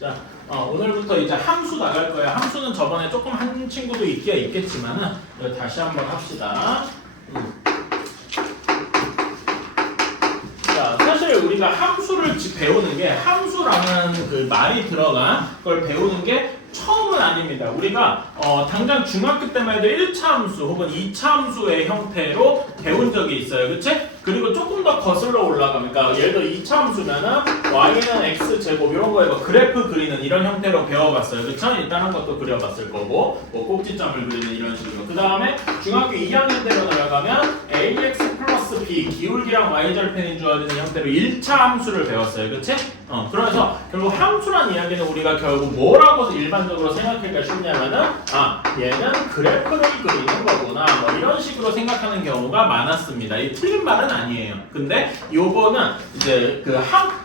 자, 오늘부터 이제 함수 나갈 거예요. 함수는 저번에 조금 한 친구도 있겠지만은 다시 한번 합시다. 자, 사실 우리가 함수를 배우는 게 함수라는 그 말이 들어간 걸 배우는 게 처음은 아닙니다. 우리가 당장 중학교 때만 해도 1차 함수 혹은 2차 함수의 형태로 배운 적이 있어요. 그치? 그리고 조금 더 거슬러 올라가니까 예를 들어 2차 함수면은 y는 x제곱 이런 거에 뭐 그래프 그리는 이런 형태로 배워봤어요. 그쵸? 일단 한 것도 그려봤을 거고 뭐 꼭지점을 그리는 이런 식으로. 그 다음에 중학교 2학년 때로 들어가면 ax 플러스 b 기울기랑 y절편인 주어지는 형태로 1차 함수를 배웠어요. 그치? 그래서 결국 함수란 이야기는 우리가 결국 뭐라고 일반적으로 생각할까 싶냐면은 얘는 그래프를 그리는 거구나 뭐 이런 식으로 생각하는 경우가 많았습니다. 이 틀린 말은 아니에요. 근데 요거는 이제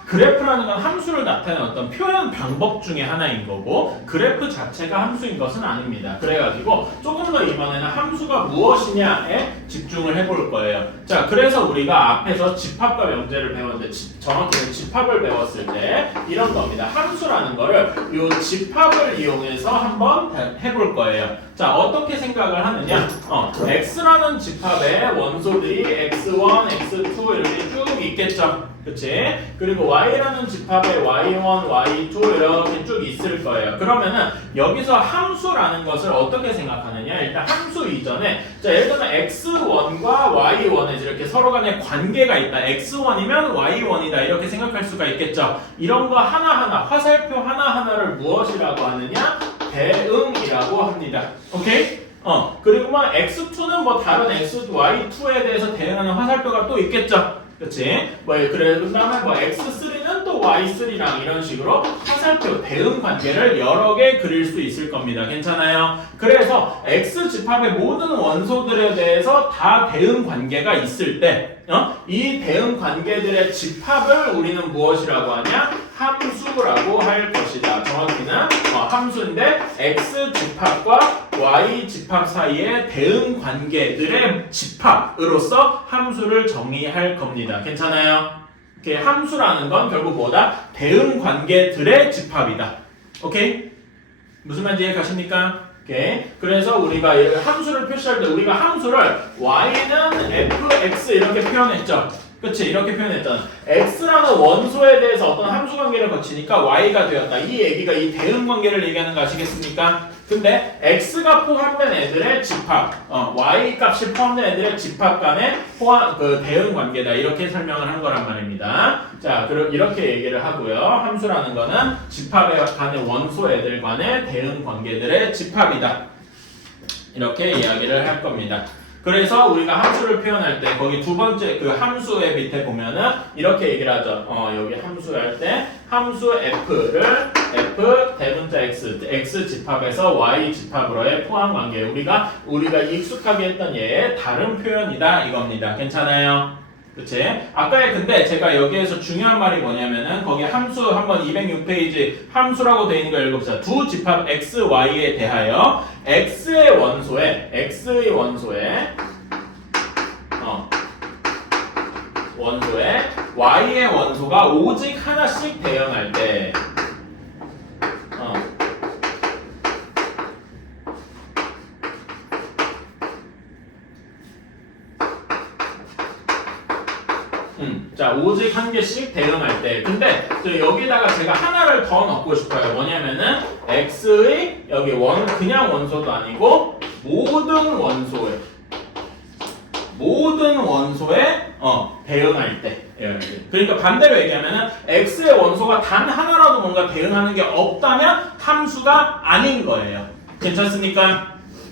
그래프라는 건 함수를 나타내는 어떤 표현 방법 중에 하나인 거고 그래프 자체가 함수인 것은 아닙니다. 그래가지고 조금 더 이번에는 함수가 무엇이냐에 집중을 해볼 거예요. 자, 그래서 우리가 앞에서 집합과 명제를 배웠는데 정확히는 집합을 배웠을 때 이런 겁니다. 함수라는 거를 요 집합을 이용해서 한번 해볼 거예요. 자, 어떻게 생각을 하느냐? x라는 집합의 원소들이 x1, x2 이렇게 쭉 있겠죠. 그치? 그리고 y라는 집합에 y1, y2 이렇게 쭉 있을 거예요. 그러면은 여기서 함수라는 것을 어떻게 생각하느냐? 일단 함수 이전에 자, 예를 들면 x1과 y1에 이렇게 서로 간에 관계가 있다. x1이면 y1이다. 이렇게 생각할 수가 있겠죠. 이런 거 하나하나, 화살표 하나하나를 무엇이라고 하느냐? 대응이라고 합니다. 오케이? 그리고 뭐 x2는 뭐 다른 x, y2에 대해서 대응하는 화살표가 또 있겠죠. 그치? 그 다음에 x3는 또 y3랑 이런 식으로 화살표 대응 관계를 여러 개 그릴 수 있을 겁니다. 괜찮아요? 그래서 x 집합의 모든 원소들에 대해서 다 대응 관계가 있을 때, 이 대응 관계들의 집합을 우리는 무엇이라고 하냐? 함수라고 할 것이다. 정확히는 함수인데 x 집합과 y 집합 사이의 대응 관계들의 집합으로서 함수를 정의할 겁니다. 괜찮아요? 함수라는 건 결국 뭐다? 대응 관계들의 집합이다. 오케이? 무슨 말인지 이해 가십니까? 오케이. 그래서 우리가 함수를 표시할 때 우리가 함수를 y는 fx 이렇게 표현했죠. 그치? 이렇게 표현했잖아. x라는 원소에 대해서 어떤 함수 관계를 거치니까 y가 되었다. 이 얘기가 이 대응 관계를 얘기하는 거 아시겠습니까? 근데 x가 포함된 애들의 집합, y 값이 포함된 애들의 집합 간의 대응 관계다. 이렇게 설명을 한 거란 말입니다. 자, 그럼 이렇게 얘기를 하고요. 함수라는 거는 집합 간의 원소 애들 간의 대응 관계들의 집합이다. 이렇게 이야기를 할 겁니다. 그래서 우리가 함수를 표현할 때 거기 두 번째 그 함수의 밑에 보면은 이렇게 얘기를 하죠. 여기 함수 할 때 함수 f를 f 대문자 x 집합에서 y 집합으로의 포함 관계 우리가 익숙하게 했던 얘의 다른 표현이다 이겁니다. 괜찮아요? 그치? 아까에 근데 제가 여기에서 중요한 말이 뭐냐면은 거기 함수 한번 206페이지 함수라고 되어 있는 거 읽어보자. 두 집합 x, y에 대하여 x의 원소에 y의 원소가 오직 하나씩 대응할 때 자, 오직 한 개씩 대응할 때. 근데 여기다가 제가 하나를 더 넣고 싶어요. 뭐냐면은 x의 여기 그냥 원소도 아니고 모든 원소에 대응할 때. 그러니까 반대로 얘기하면은 x의 원소가 단 하나라도 뭔가 대응하는 게 없다면 함수가 아닌 거예요. 괜찮습니까?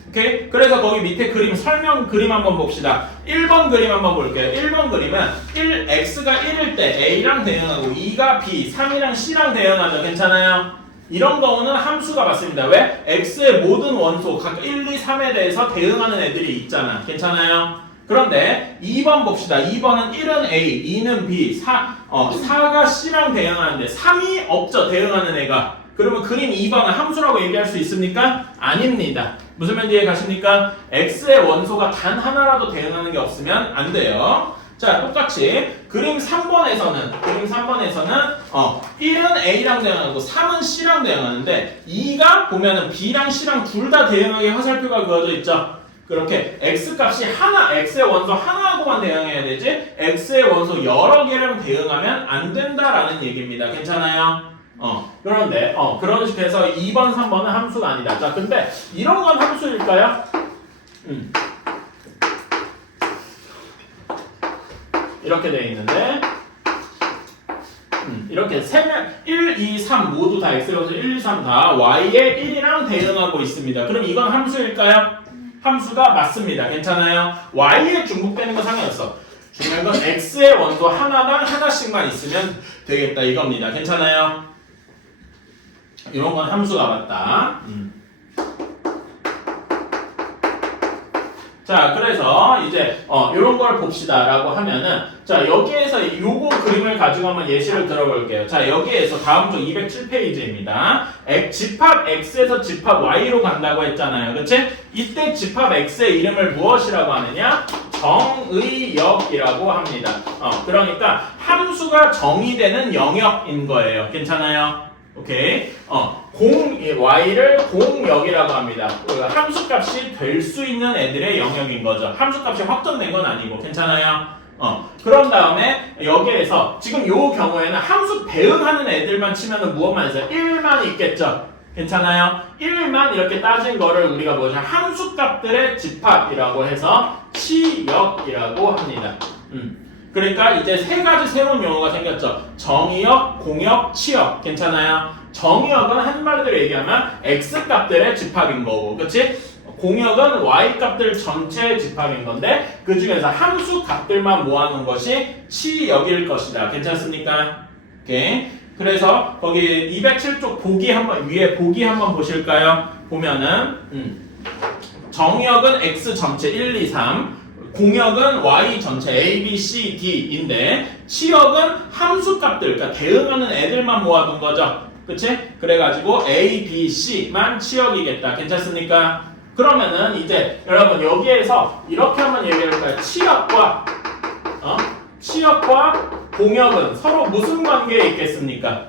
오케이? 그래서 거기 밑에 설명 그림 한번 봅시다. 1번 그림 한번 볼게요. 1번 그림은 x가 1일 때 a랑 대응하고 2가 b, 3이랑 c랑 대응하죠. 괜찮아요? 이런 경우는 함수가 맞습니다. 왜? x의 모든 원소, 각 1, 2, 3에 대해서 대응하는 애들이 있잖아. 괜찮아요? 그런데 2번 봅시다. 2번은 1은 a, 2는 b, 4가 c랑 대응하는데 3이 없죠. 대응하는 애가. 그러면 그림 2번은 함수라고 얘기할 수 있습니까? 아닙니다. 무슨 말인지 이해 가십니까? x의 원소가 단 하나라도 대응하는 게 없으면 안 돼요. 자, 똑같이 그림 3번에서는 1은 A랑 대응하고 3은 C랑 대응하는데 2가 보면은 B랑 C랑 둘 다 대응하게 화살표가 그어져 있죠. 그렇게 X값이 X의 원소 하나하고만 대응해야 되지 X의 원소 여러 개랑 대응하면 안 된다라는 얘기입니다. 괜찮아요? 그런데 그런 식해서 2번, 3번은 함수가 아니다. 자, 근데 이런 건 함수일까요? 이렇게 돼 있는데 이렇게 1, 2, 3 모두 다 X의 원소 1, 2, 3 다 Y의 1이랑 대응하고 있습니다. 그럼 이건 함수일까요? 함수가 맞습니다. 괜찮아요? Y에 중복되는 거 상관없어. 중요한 건 X의 원소 하나당 하나씩만 있으면 되겠다 이겁니다. 괜찮아요? 이런 건 함수가 맞다. 자, 그래서 이제 이런 걸 봅시다라고 하면은 자, 여기에서 요거 그림을 가지고 한번 예시를 들어볼게요. 자, 여기에서 다음 쪽 207페이지입니다. 집합 X에서 집합 Y로 간다고 했잖아요. 그치? 이때 집합 X의 이름을 무엇이라고 하느냐? 정의역이라고 합니다. 그러니까 함수가 정의되는 영역인 거예요. 괜찮아요? 오케이. Y를 공역이라고 합니다. 함수값이 될 수 있는 애들의 영역인 거죠. 함수값이 확정된 건 아니고. 괜찮아요? 그런 다음에 여기에서 지금 요 경우에는 함수 대응하는 애들만 치면은 무엇만 있어요? 1만 있겠죠? 괜찮아요? 1만 이렇게 따진 거를 우리가 뭐죠? 함수값들의 집합이라고 해서 치역이라고 합니다. 그러니까 이제 세 가지 새로운 용어가 생겼죠. 정의역, 공역, 치역. 괜찮아요? 정의역은 한마디로 얘기하면 X값들의 집합인 거고, 그치? 공역은 Y값들 전체의 집합인 건데 그 중에서 함수 값들만 모아놓은 것이 치역일 것이다. 괜찮습니까? 오케이. 그래서 거기 207쪽 보기 한번 위에 보기 한번 보실까요? 보면은 정의역은 X 전체 1, 2, 3 공역은 Y 전체 A, B, C, D인데 치역은 함수값들, 그러니까 대응하는 애들만 모아둔 거죠. 그치? 그래가지고 A, B, C만 치역이겠다. 괜찮습니까? 그러면은 이제 여러분 여기에서 이렇게 한번 얘기해볼까요? 치역과 공역은 서로 무슨 관계에 있겠습니까?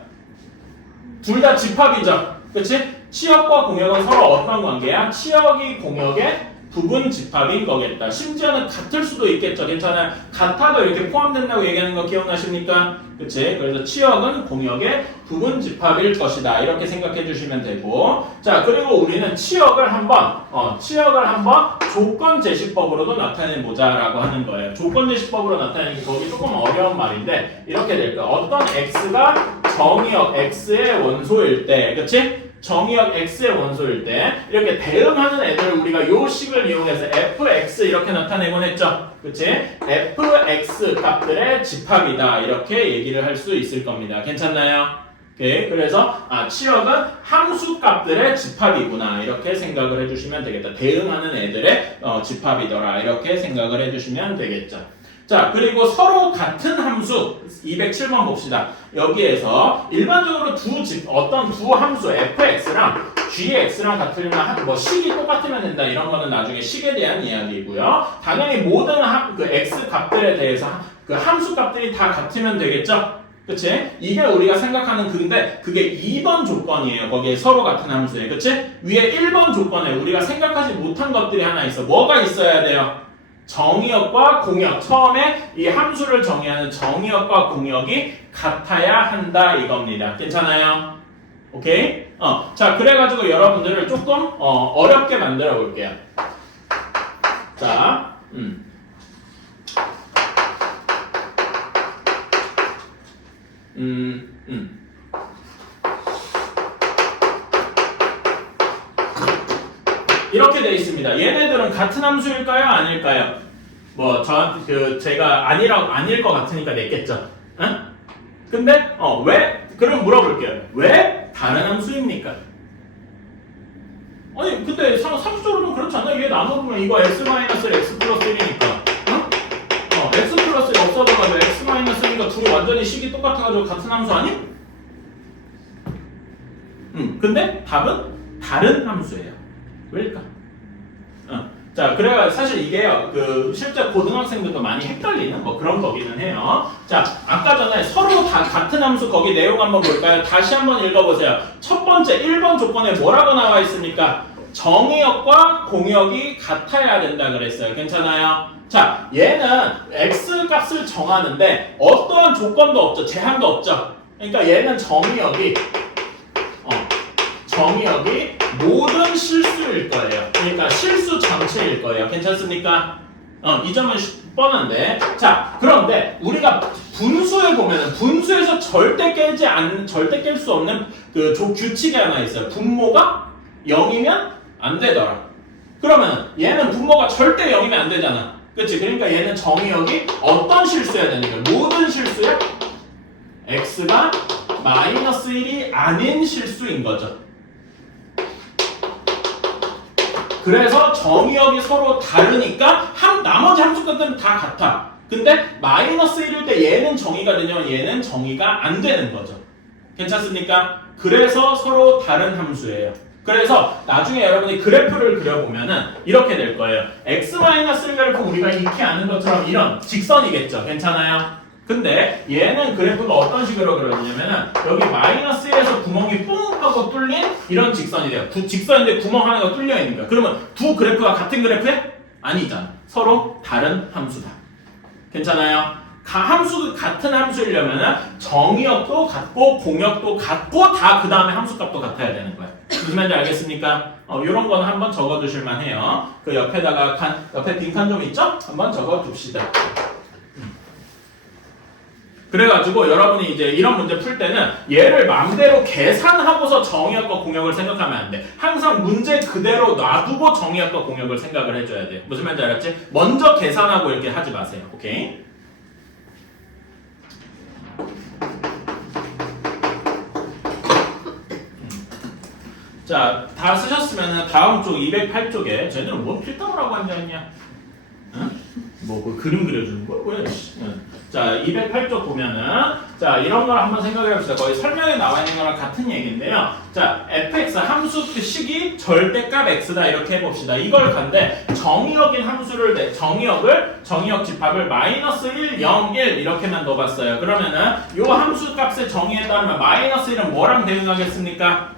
둘 다 집합이죠. 그치? 치역과 공역은 서로 어떤 관계야? 치역이 공역의 부분 집합인 거겠다. 심지어는 같을 수도 있겠죠. 괜찮아요? 같아도 이렇게 포함된다고 얘기하는 거 기억나십니까? 그치? 그래서 치역은 공역의 부분 집합일 것이다. 이렇게 생각해 주시면 되고. 자, 그리고 우리는 치역을 한번 조건 제시법으로도 나타내 보자라고 하는 거예요. 조건 제시법으로 나타내는 게 거기 조금 어려운 말인데 이렇게 될 거야. 어떤 x가 정의역 x의 원소일 때, 그치? 정의역 x의 원소일 때 이렇게 대응하는 애들을 우리가 요 식을 이용해서 fx 이렇게 나타내곤 했죠. 그치? fx 값들의 집합이다. 이렇게 얘기를 할 수 있을 겁니다. 괜찮나요? 오케이. 그래서 치역은 함수 값들의 집합이구나. 이렇게 생각을 해주시면 되겠다. 대응하는 애들의 집합이더라. 이렇게 생각을 해주시면 되겠죠. 자, 그리고 서로 같은 함수 207번 봅시다. 여기에서 일반적으로 어떤 두 함수 fx랑 gx랑 같으려면 뭐 식이 똑같으면 된다. 이런 거는 나중에 식에 대한 이야기고요. 당연히 모든 그 x 값들에 대해서 그 함수 값들이 다 같으면 되겠죠? 그치? 이게 우리가 생각하는 근데 그게 2번 조건이에요. 거기에 서로 같은 함수에. 그치? 위에 1번 조건에 우리가 생각하지 못한 것들이 하나 있어. 뭐가 있어야 돼요? 정의역과 공역. 처음에 이 함수를 정의하는 정의역과 공역이 같아야 한다 이겁니다. 괜찮아요? 오케이? 자, 그래가지고 여러분들을 조금 어렵게 만들어 볼게요. 자, 이렇게 돼 있습니다. 얘네들은 같은 함수일까요? 아닐까요? 뭐 저한테 제가 아닐 것 같으니까 냈겠죠. 응? 근데 왜? 그럼 물어볼게요. 왜 다른 함수입니까? 아니 근데 상수적으로는 그렇지 않나? 얘 나눠보면 이거 x-1 x 플러스 1이니까 응? x 플러스 1 없어져가지고 x-1이니까 둘이 완전히 식이 똑같아가지고 같은 함수 아니? 근데 답은 다른 함수예요. 왜일까? 자, 그래가 사실 이게요, 실제 고등학생들도 많이 헷갈리는 뭐 그런 거기는 해요. 자, 아까 전에 서로 다 같은 함수 거기 내용 한번 볼까요? 다시 한번 읽어보세요. 첫 번째 1번 조건에 뭐라고 나와 있습니까? 정의역과 공역이 같아야 된다 그랬어요. 괜찮아요? 자, 얘는 x 값을 정하는데 어떠한 조건도 없죠. 제한도 없죠. 그러니까 얘는 정의역이 모든 실수일 거예요. 그러니까 실수 전체일 거예요. 괜찮습니까? 이 점은 뻔한데. 자, 그런데 우리가 분수에 보면은 분수에서 절대 깰 수 없는 그 규칙이 하나 있어요. 분모가 0이면 안 되더라. 그러면 얘는 분모가 절대 0이면 안 되잖아. 그치? 그러니까 얘는 정의역이 어떤 실수여야 되는 거야? 모든 실수에 x가 마이너스 1이 아닌 실수인 거죠. 그래서 정의역이 서로 다르니까 나머지 함수값들은 다 같아. 근데 마이너스 1일 때 얘는 정의가 되냐면 얘는 정의가 안 되는 거죠. 괜찮습니까? 그래서 서로 다른 함수예요. 그래서 나중에 여러분이 그래프를 그려보면은 이렇게 될 거예요. x-1 그래프 우리가 익히 아는 것처럼 이런 직선이겠죠. 괜찮아요? 근데 얘는 그래프가 어떤 식으로 그려지냐면은 여기 마이너스 1에서 구멍이 뿡 하고 뚫린 이런 직선이 돼요. 직선인데 구멍 하나가 뚫려 있는 거야. 그러면 두 그래프가 같은 그래프야? 아니잖아. 서로 다른 함수다. 괜찮아요? 같은 함수이려면은 정의역도 같고 공역도 같고 다 그 다음에 함수값도 같아야 되는 거야. 무슨 말인지 알겠습니까? 이런 거는 한번 적어두실 만해요. 그 옆에다가 옆에 빈칸 좀 있죠? 한번 적어둡시다. 그래가지고 여러분이 이제 이런 문제 풀 때는 얘를 마음대로 계산하고서 정의역과 공역을 생각하면 안 돼. 항상 문제 그대로 놔두고 정의역과 공역을 생각을 해줘야 돼. 무슨 말인지 알았지? 먼저 계산하고 이렇게 하지 마세요. 오케이? 자, 다 쓰셨으면 다음 쪽 208쪽에 쟤는 뭐 필담을 하고 앉아있냐? 응? 뭐 그림 그려주는 거야? 왜? 자, 208쪽 보면은 자, 이런 걸 한번 생각해 봅시다. 거의 설명에 나와 있는 거랑 같은 얘기인데요. 자, fx 함수 식이 절대값 x다 이렇게 해봅시다. 이걸 간데 정의역인 함수를 정의역 집합을 마이너스 1, 0, 1 이렇게만 넣어봤어요. 그러면은 요 함수 값의 정의에 따르면 마이너스 1은 뭐랑 대응하겠습니까?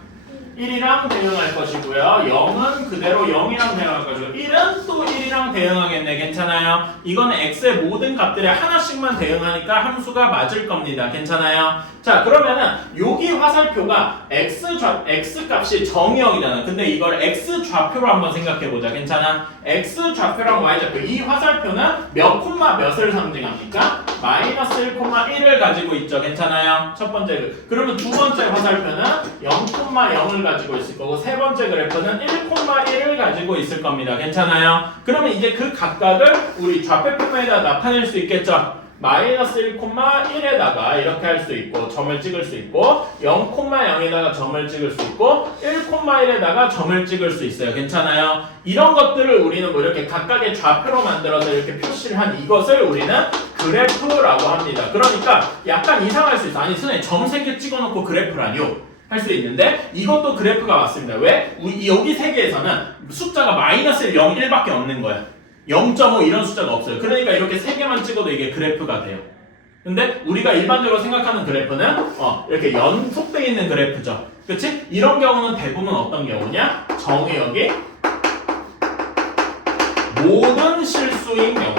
1이랑 대응할 것이고요. 0은 그대로 0이랑 대응할 것이고 1은 또 1이랑 대응하겠네. 괜찮아요? 이거는 x의 모든 값들에 하나씩만 대응하니까 함수가 맞을 겁니다. 괜찮아요? 자, 그러면은 여기 화살표가 x 값이 정의역이잖아. 근데 이걸 x 좌표로 한번 생각해보자. 괜찮아? x 좌표랑 y 좌표 이 화살표는 몇 콤마 몇을 상징합니까? 마이너스 1, 1을 가지고 있죠. 괜찮아요? 첫 번째 그러면 두 번째 화살표는 0,0을 가지고 있을 거고 세 번째 그래프는 1,1을 가지고 있을 겁니다. 괜찮아요? 그러면 이제 그 각각을 우리 좌표표면에다 나타낼 수 있겠죠? 마이너스 1,1에다가 이렇게 할 수 있고 점을 찍을 수 있고 0,0에다가 점을 찍을 수 있고 1,1에다가 점을 찍을 수 있어요. 괜찮아요? 이런 것들을 우리는 뭐 이렇게 각각의 좌표로 만들어서 이렇게 표시를 한 이것을 우리는 그래프라고 합니다. 그러니까 약간 이상할 수 있어. 아니 선생님 점 3개 찍어놓고 그래프라뇨? 할 수 있는데 이것도 그래프가 맞습니다. 왜? 여기 세 개에서는 숫자가 마이너스 1, 0, 1밖에 없는 거야. 0.5 이런 숫자가 없어요. 그러니까 이렇게 세 개만 찍어도 이게 그래프가 돼요. 근데 우리가 일반적으로 생각하는 그래프는 이렇게 연속되어 있는 그래프죠. 그치? 이런 경우는 대부분 어떤 경우냐? 정의역이 모든 실수인 경우.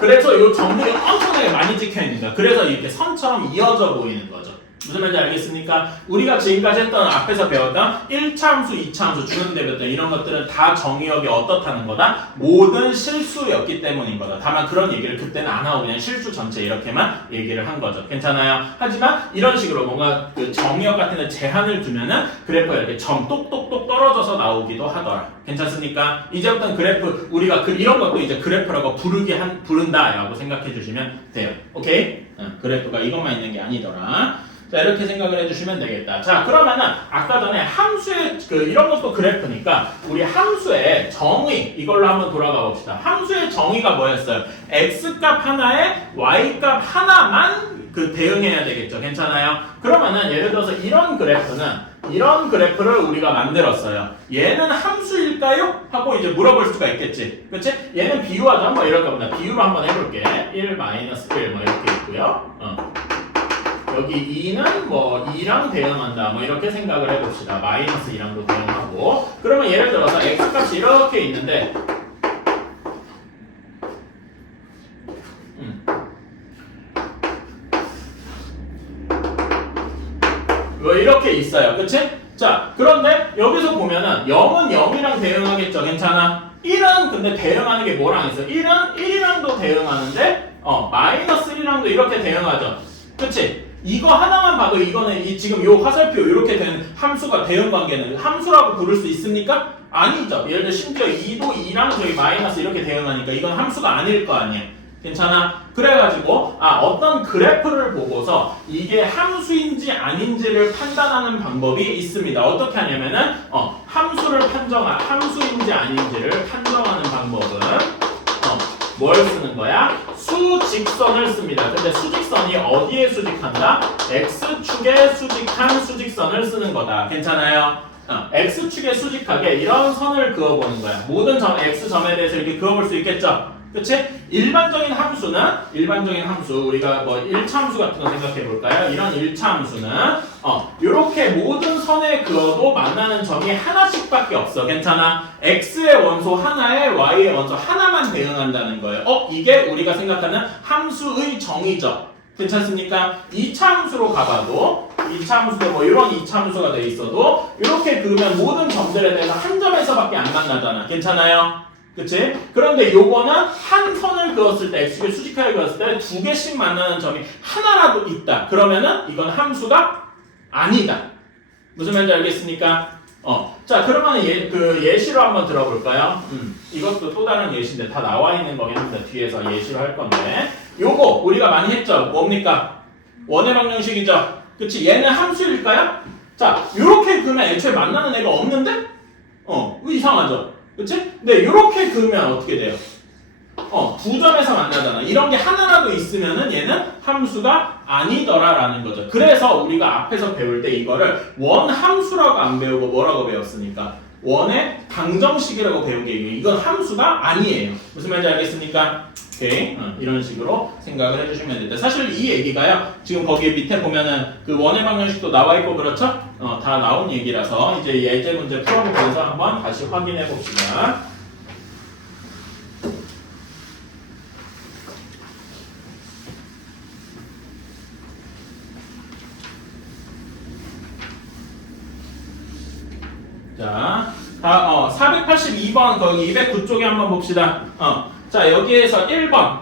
그래서 이 점들이 엄청나게 많이 찍혀 있는 거야. 그래서 이렇게 선처럼 이어져 보이는 거죠. 무슨 말인지 알겠습니까? 우리가 지금까지 했던 앞에서 배웠던 1차 함수, 2차 함수, 주는데 배웠던 이런 것들은 다 정의역이 어떻다는 거다? 모든 실수였기 때문인 거다. 다만 그런 얘기를 그때는 안 하고 그냥 실수 전체 이렇게만 얘기를 한 거죠. 괜찮아요? 하지만 이런 식으로 뭔가 그 정의역 같은 데 제한을 두면은 그래프가 이렇게 점 똑똑똑 떨어져서 나오기도 하더라. 괜찮습니까? 이제부터는 그래프, 우리가 이런 것도 이제 그래프라고 부른다라고 생각해 주시면 돼요. 오케이? 그래프가 이것만 있는 게 아니더라. 자, 이렇게 생각을 해주시면 되겠다. 자, 그러면은 아까 전에 함수의 이런 것도 그래프니까 우리 함수의 정의 이걸로 한번 돌아가 봅시다. 함수의 정의가 뭐였어요? x값 하나에 y값 하나만 대응해야 되겠죠. 괜찮아요? 그러면은 예를 들어서 이런 그래프는 이런 그래프를 우리가 만들었어요. 얘는 함수일까요? 하고 이제 물어볼 수가 있겠지. 그치? 얘는 비유하자. 뭐 이럴 겁니다. 비유로 한번 해볼게. 1 마이너스 1 뭐 이렇게 있고요. 여기 2는 뭐 2랑 대응한다. 뭐 이렇게 생각을 해봅시다. 마이너스 2랑도 대응하고. 그러면 예를 들어서 x값이 이렇게 있는데 뭐 이렇게 있어요. 그치? 자, 그런데 여기서 보면은 0은 0이랑 대응하겠죠. 괜찮아? 1은 근데 대응하는 게 뭐랑 있어? 1은 1이랑도 대응하는데 마이너스 1이랑도 이렇게 대응하죠. 그치? 이거 하나만 봐도 이거는 지금 요 화살표 이렇게 된 함수가 대응 관계는 함수라고 부를 수 있습니까? 아니죠. 예를 들어 심지어 2도 2랑 저기 마이너스 이렇게 대응하니까 이건 함수가 아닐 거 아니야. 괜찮아? 그래가지고 어떤 그래프를 보고서 이게 함수인지 아닌지를 판단하는 방법이 있습니다. 어떻게 하냐면은 함수인지 아닌지를 판정하는 방법은 뭘 쓰는 거야? 수직선을 씁니다. 근데 수직선이 어디에 수직한다? x축에 수직한 수직선을 쓰는 거다. 괜찮아요? x축에 수직하게 이런 선을 그어보는 거야. 모든 x점에 대해서 이렇게 그어볼 수 있겠죠? 그치? 일반적인 함수 우리가 뭐 1차 함수 같은 거 생각해 볼까요? 이런 1차 함수는 이렇게 모든 선에 그어도 만나는 점이 하나씩밖에 없어. 괜찮아? x의 원소 하나에 y의 원소 하나만 대응한다는 거예요. 이게 우리가 생각하는 함수의 정의죠. 괜찮습니까? 2차 함수로 가봐도 2차 함수도 뭐 이런 2차 함수가 돼 있어도 이렇게 그으면 모든 점들에 대해서 한 점에서밖에 안 만나잖아. 괜찮아요? 그치? 그런데 요거는 한 선을 그었을 때, x축을 수직하게 그었을 때 두 개씩 만나는 점이 하나라도 있다. 그러면은 이건 함수가 아니다. 무슨 말인지 알겠습니까? 자, 그러면 예시로 한번 들어볼까요? 이것도 또 다른 예시인데 다 나와 있는 거긴 합니다. 뒤에서 예시로 할 건데. 요거 우리가 많이 했죠? 뭡니까? 원의 방정식이죠? 그치? 얘는 함수일까요? 자, 요렇게 그으면 애초에 만나는 애가 없는데? 이상하죠? 그치? 근데 이렇게 그으면 어떻게 돼요? 두 점에서 만나잖아. 이런 게 하나라도 있으면은 얘는 함수가 아니더라라는 거죠. 그래서 우리가 앞에서 배울 때 이거를 원함수라고 안 배우고 뭐라고 배웠습니까? 원의 방정식이라고 배운 게 이건 함수가 아니에요. 무슨 말인지 알겠습니까? 오케이. 이런 식으로 생각을 해주시면 됩니다. 사실 이 얘기가요. 지금 거기 밑에 보면은 그 원의 방정식도 나와 있고 그렇죠? 다 나온 얘기라서 이제 예제 문제 풀어보면서 한번 다시 확인해 봅시다. 자, 482번 거기 209쪽에 한번 봅시다. 자, 여기에서 1번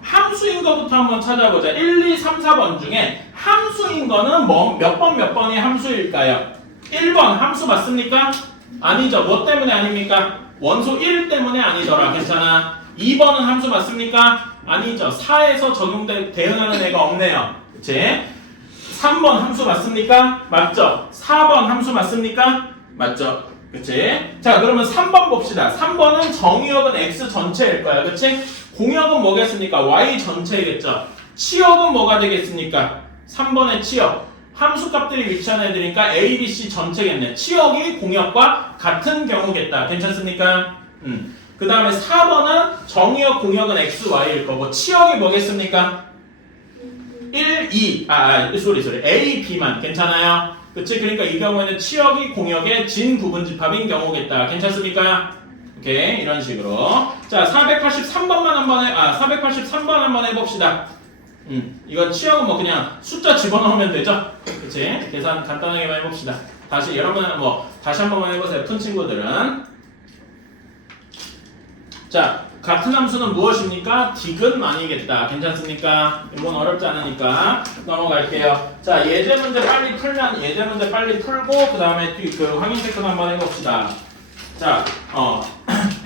함수인 거부터 한번 찾아보자. 1, 2, 3, 4번 중에 함수인 거는 몇 번이 함수일까요? 1번 함수 맞습니까? 아니죠. 뭐 때문에 아닙니까? 원소 1 때문에 아니더라. 괜찮아. 2번은 함수 맞습니까? 아니죠. 4에서 대응하는 애가 없네요. 그치? 3번 함수 맞습니까? 맞죠. 4번 함수 맞습니까? 맞죠. 그치? 자, 그러면 3번 봅시다. 3번은 정의역은 x 전체일 거야. 그치? 공역은 뭐겠습니까? y 전체이겠죠. 치역은 뭐가 되겠습니까? 3번의 치역. 함수값들이 위치한 애들이니까 a, b, c 전체겠네. 치역이 공역과 같은 경우겠다. 괜찮습니까? 그 다음에 4번은 정의역, 공역은 x, y일 거고 치역이 뭐겠습니까? 1, 2, A, B만. 괜찮아요? 그치? 그러니까 이 경우에는 치역이 공역의 진 부분집합인 경우겠다. 괜찮습니까? 오케이. 이런 식으로. 자, 483번 한번 해봅시다. 이건 치역은 뭐 그냥 숫자 집어넣으면 되죠? 그치? 계산 간단하게만 해봅시다. 여러분은 다시 한 번만 해보세요. 큰 친구들은. 자, 같은 함수는 무엇입니까? 디귿만이겠다. 괜찮습니까? 이건 어렵지 않으니까 넘어갈게요. 자, 예제 문제 빨리 풀고 그 다음에 그 확인 체크 한번 해봅시다. 자,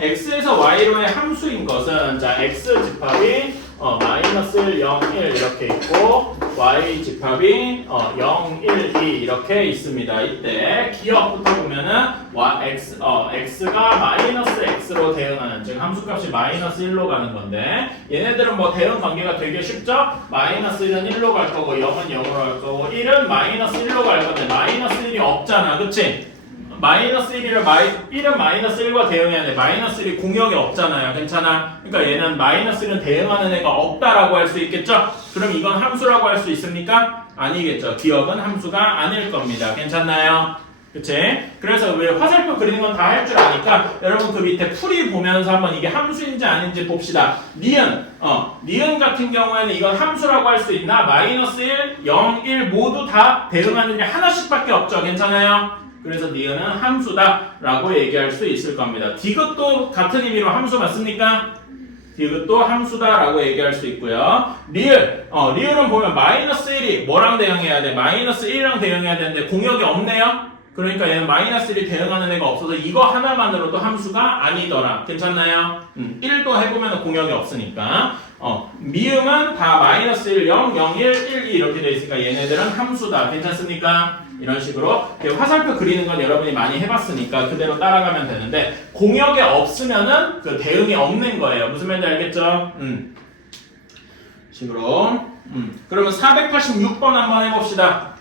x에서 y로의 함수인 것은 자 x 집합이 마이너스 1, 0, 1 이렇게 있고 y 집합이 0, 1, 2 이렇게 있습니다. 이때 기억부터 보면은 x가 마이너스 x로 대응하는, 즉 함수값이 마이너스 1로 가는 건데, 얘네들은 뭐 대응 관계가 되게 쉽죠? 마이너스 1은 1로 갈 거고 0은 0으로 갈 거고 1은 마이너스 1로 갈 건데 마이너스 1이 없잖아, 그치? 마이너스 1은 마이너스 1과 대응해야 돼. 마이너스 1이 공역이 없잖아요. 괜찮아? 그러니까 얘는 마이너스 1은 대응하는 애가 없다라고 할 수 있겠죠? 그럼 이건 함수라고 할 수 있습니까? 아니겠죠. 기억은 함수가 아닐 겁니다. 괜찮나요? 그치? 그래서 왜 화살표 그리는 건 다 할 줄 아니까 여러분 그 밑에 풀이 보면서 한번 이게 함수인지 아닌지 봅시다. 니은 같은 경우에는 이건 함수라고 할 수 있나? 마이너스 1, 0, 1 모두 다 대응하는 게 하나씩밖에 없죠. 괜찮아요? 그래서 니은은 함수다라고 얘기할 수 있을 겁니다. 디귿도 같은 의미로 함수 맞습니까? 디귿도 함수다라고 얘기할 수 있고요. 리을은 보면 마이너스 1이 뭐랑 대응해야 돼? 마이너스 1이랑 대응해야 되는데 공역이 없네요? 그러니까 얘는 마이너스 1이 대응하는 애가 없어서 이거 하나만으로도 함수가 아니더라. 괜찮나요? 1도 해보면 공역이 없으니까. 미음은 다 마이너스 1, 0, 0, 1, 1, 2 이렇게 돼 있으니까 얘네들은 함수다. 괜찮습니까? 이런 식으로 화살표 그리는 건 여러분이 많이 해봤으니까 그대로 따라가면 되는데, 공역이 없으면은 그 대응이 없는 거예요. 무슨 말인지 알겠죠? 식으로. 그러면 486번 한번 해봅시다.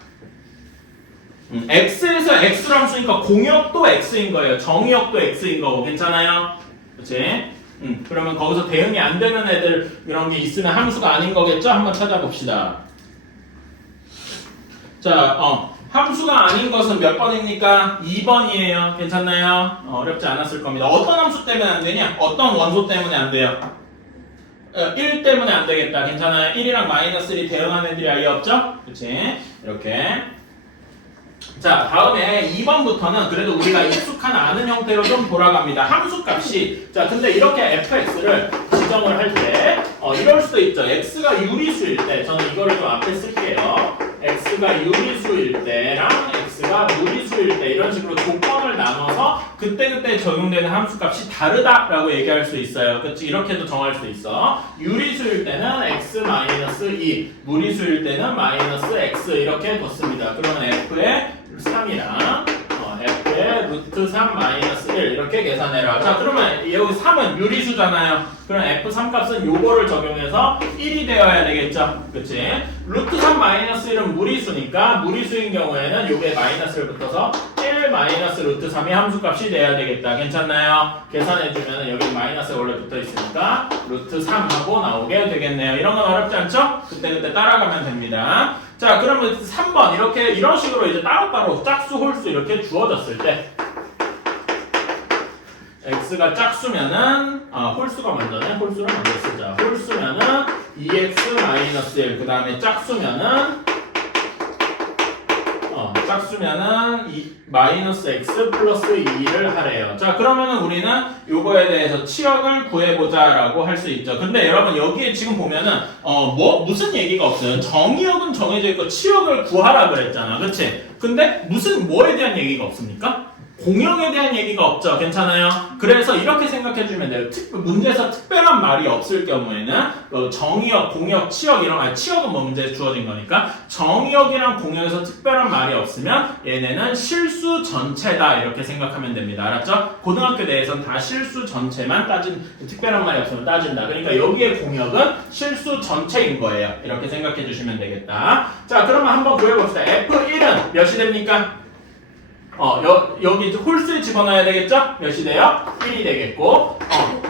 x에서 x로 쓰니까 공역도 x인 거예요. 정의역도 x인 거고. 괜찮아요? 그치? 그러면 거기서 대응이 안 되는 애들 이런 게 있으면 함수가 아닌 거겠죠? 한번 찾아봅시다. 자, 함수가 아닌 것은 몇 번입니까? 2번이에요. 괜찮나요? 어렵지 않았을 겁니다. 어떤 함수 때문에 안 되냐? 어떤 원소 때문에 안 돼요? 1 때문에 안 되겠다. 괜찮아요? 1이랑 마이너스 1이 대응하는 애들이 아예 없죠? 그치? 이렇게. 자, 다음에 2번부터는 그래도 우리가 익숙한 아는 형태로 좀 돌아갑니다. 함수값이, 자, 근데 이렇게 fx를 지정을 할 때 이럴 수도 있죠. x가 유리수일 때, 저는 이거를 좀 앞에 쓸게요. x가 유리수일 때랑 x가 무리수일 때 이런 식으로 조건을 나눠서 그때그때 적용되는 함수값이 다르다라고 얘기할 수 있어요. 그치? 이렇게도 정할 수 있어. 유리수일 때는 x-2, 무리수일 때는 마이너스 x 이렇게 뒀습니다. 그러면 f의 3이랑 f의 루트 3 마이너스 1 이렇게 계산해라. 자, 그러면 여기 3은 유리수잖아요. 그럼 f3 값은 요거를 적용해서 1이 되어야 되겠죠. 그치? 루트 3 마이너스 1은 무리수니까 무리수인 경우에는 요게 마이너스를 붙어서 1 마이너스 루트 3이 함수값이 돼야 되겠다. 괜찮나요? 계산해주면 여기 마이너스가 원래 붙어있으니까 루트 3하고 나오게 되겠네요. 이런 건 어렵지 않죠? 그때 따라가면 됩니다. 자, 그러면 3번 이런 식으로 이제 따로따로 짝수, 홀수 이렇게 주어졌을 때 x가 짝수면은 홀수가 먼저네. 홀수를 먼저 쓰자. 홀수면은 2x-1 그 다음에 짝수면은 마이너스 x 플러스 2를 하래요. 자, 그러면은 우리는 요거에 대해서 치역을 구해보자라고 할 수 있죠. 근데 여러분 여기에 지금 보면은 무슨 얘기가 없어요. 정의역은 정해져 있고 치역을 구하라 그랬잖아. 그치? 근데 뭐에 대한 얘기가 없습니까? 공역에 대한 얘기가 없죠. 괜찮아요? 그래서 이렇게 생각해주면 돼요. 문제에서 특별한 말이 없을 경우에는 정의역, 공역, 치역 이런 치역은 뭐 문제에 주어진 거니까 정의역이랑 공역에서 특별한 말이 없으면 얘네는 실수 전체다 이렇게 생각하면 됩니다. 알았죠? 고등학교 내에서는 다 실수 전체만 특별한 말이 없으면 따진다. 그러니까 여기에 공역은 실수 전체인 거예요. 이렇게 생각해 주시면 되겠다. 자, 그러면 한번 구해봅시다. F1은 몇이 됩니까? 여기 홀수에 집어넣어야 되겠죠? 몇이 돼요? 1이 되겠고,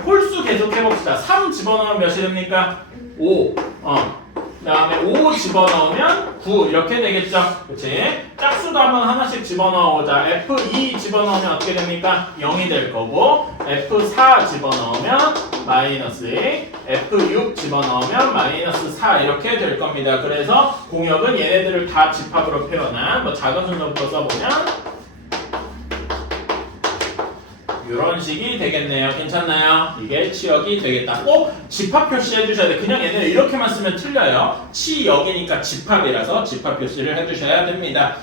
홀수 계속 해봅시다. 3 집어넣으면 몇이 됩니까? 5. 그 다음에 5 집어넣으면 9 이렇게 되겠죠? 그치? 짝수도 한번 하나씩 집어넣어보자. F2 집어넣으면 어떻게 됩니까? 0이 될 거고, F4 집어넣으면 마이너스 2, F6 집어넣으면 마이너스 4 이렇게 될 겁니다. 그래서 공역은 얘네들을 다 집합으로 표현한 작은 순서부터 써보면 이런 식이 되겠네요. 괜찮나요? 이게 치역이 되겠다. 꼭 집합 표시해 주셔야 돼. 그냥 얘네를 이렇게만 쓰면 틀려요. 치역이니까 집합이라서 집합 표시를 해주셔야 됩니다.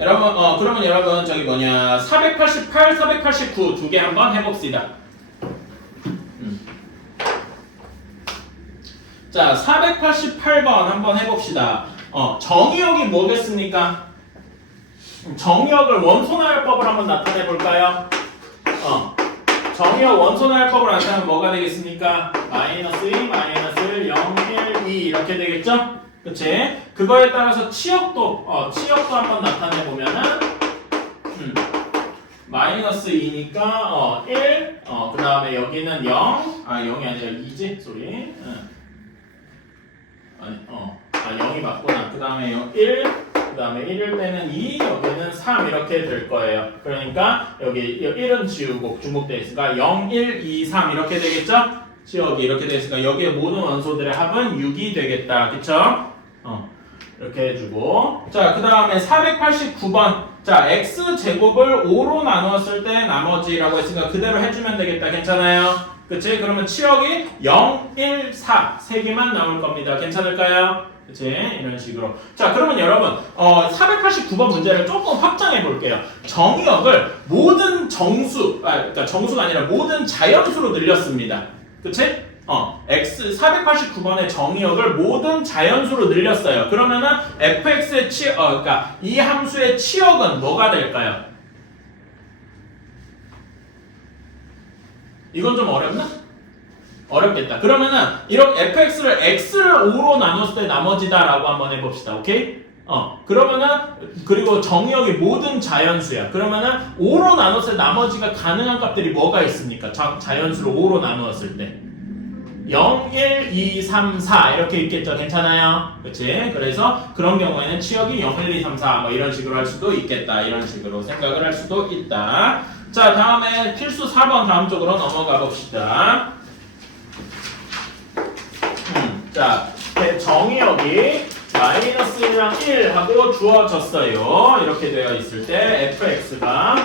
여러분, 그러면 여러분 488, 489 두 개 한번 해봅시다. 자, 488번 한번 해봅시다. 정의역이 뭐겠습니까? 정의역을 원소나열법을 한번 나타내 볼까요? 정의역 원소나열법을 나타내면 뭐가 되겠습니까? 마이너스 2, 마이너스 1, 0, 1, 2 이렇게 되겠죠? 그치? 그거에 따라서 치역도 한번 나타내 보면은 마이너스 2니까 1, 그 다음에 여기는 0, 0이 아니라 2지? 쏘리. 아니, 0이 맞구나. 그 다음에 1, 그 다음에 1일 때는 2, 여기는 3 이렇게 될 거예요. 그러니까 여기 1은 지우고 중복되어 있으니까 0, 1, 2, 3 이렇게 되겠죠? 지역이 이렇게 되어 있으니까 여기에 모든 원소들의 합은 6이 되겠다. 그쵸? 이렇게 해주고. 자, 그 다음에 489번. 자, x제곱을 5로 나누었을 때 나머지라고 했으니까 그대로 해주면 되겠다. 괜찮아요? 그치? 그러면 치역이 0, 1, 4 세 개만 나올 겁니다. 괜찮을까요? 그치? 이런 식으로. 자, 그러면 여러분 489번 문제를 조금 확장해 볼게요. 정의역을 모든 그러니까 정수가 아니라 모든 자연수로 늘렸습니다. 그치? x 489번의 정의역을 모든 자연수로 늘렸어요. 그러면은 fx의 그러니까 이 함수의 치역은 뭐가 될까요? 이건 좀 어렵나? 어렵겠다. 그러면은 이렇게 fx를 x를 5로 나눴을 때 나머지다라고 한번 해봅시다. 오케이? 그러면은 그리고 정의역이 모든 자연수야. 그러면은 5로 나눴을 때 나머지가 가능한 값들이 뭐가 있습니까? 자연수를 5로 나누었을 때 0, 1, 2, 3, 4 이렇게 있겠죠. 괜찮아요? 그치? 그래서 그런 경우에는 치역이 0, 1, 2, 3, 4 뭐 이런 식으로 할 수도 있겠다. 이런 식으로 생각을 할 수도 있다. 자, 다음에 필수 4번 다음 쪽으로 넘어가 봅시다. 자, 정의역이 마이너스 1이랑 1 하고 주어졌어요. 이렇게 되어 있을 때 fx가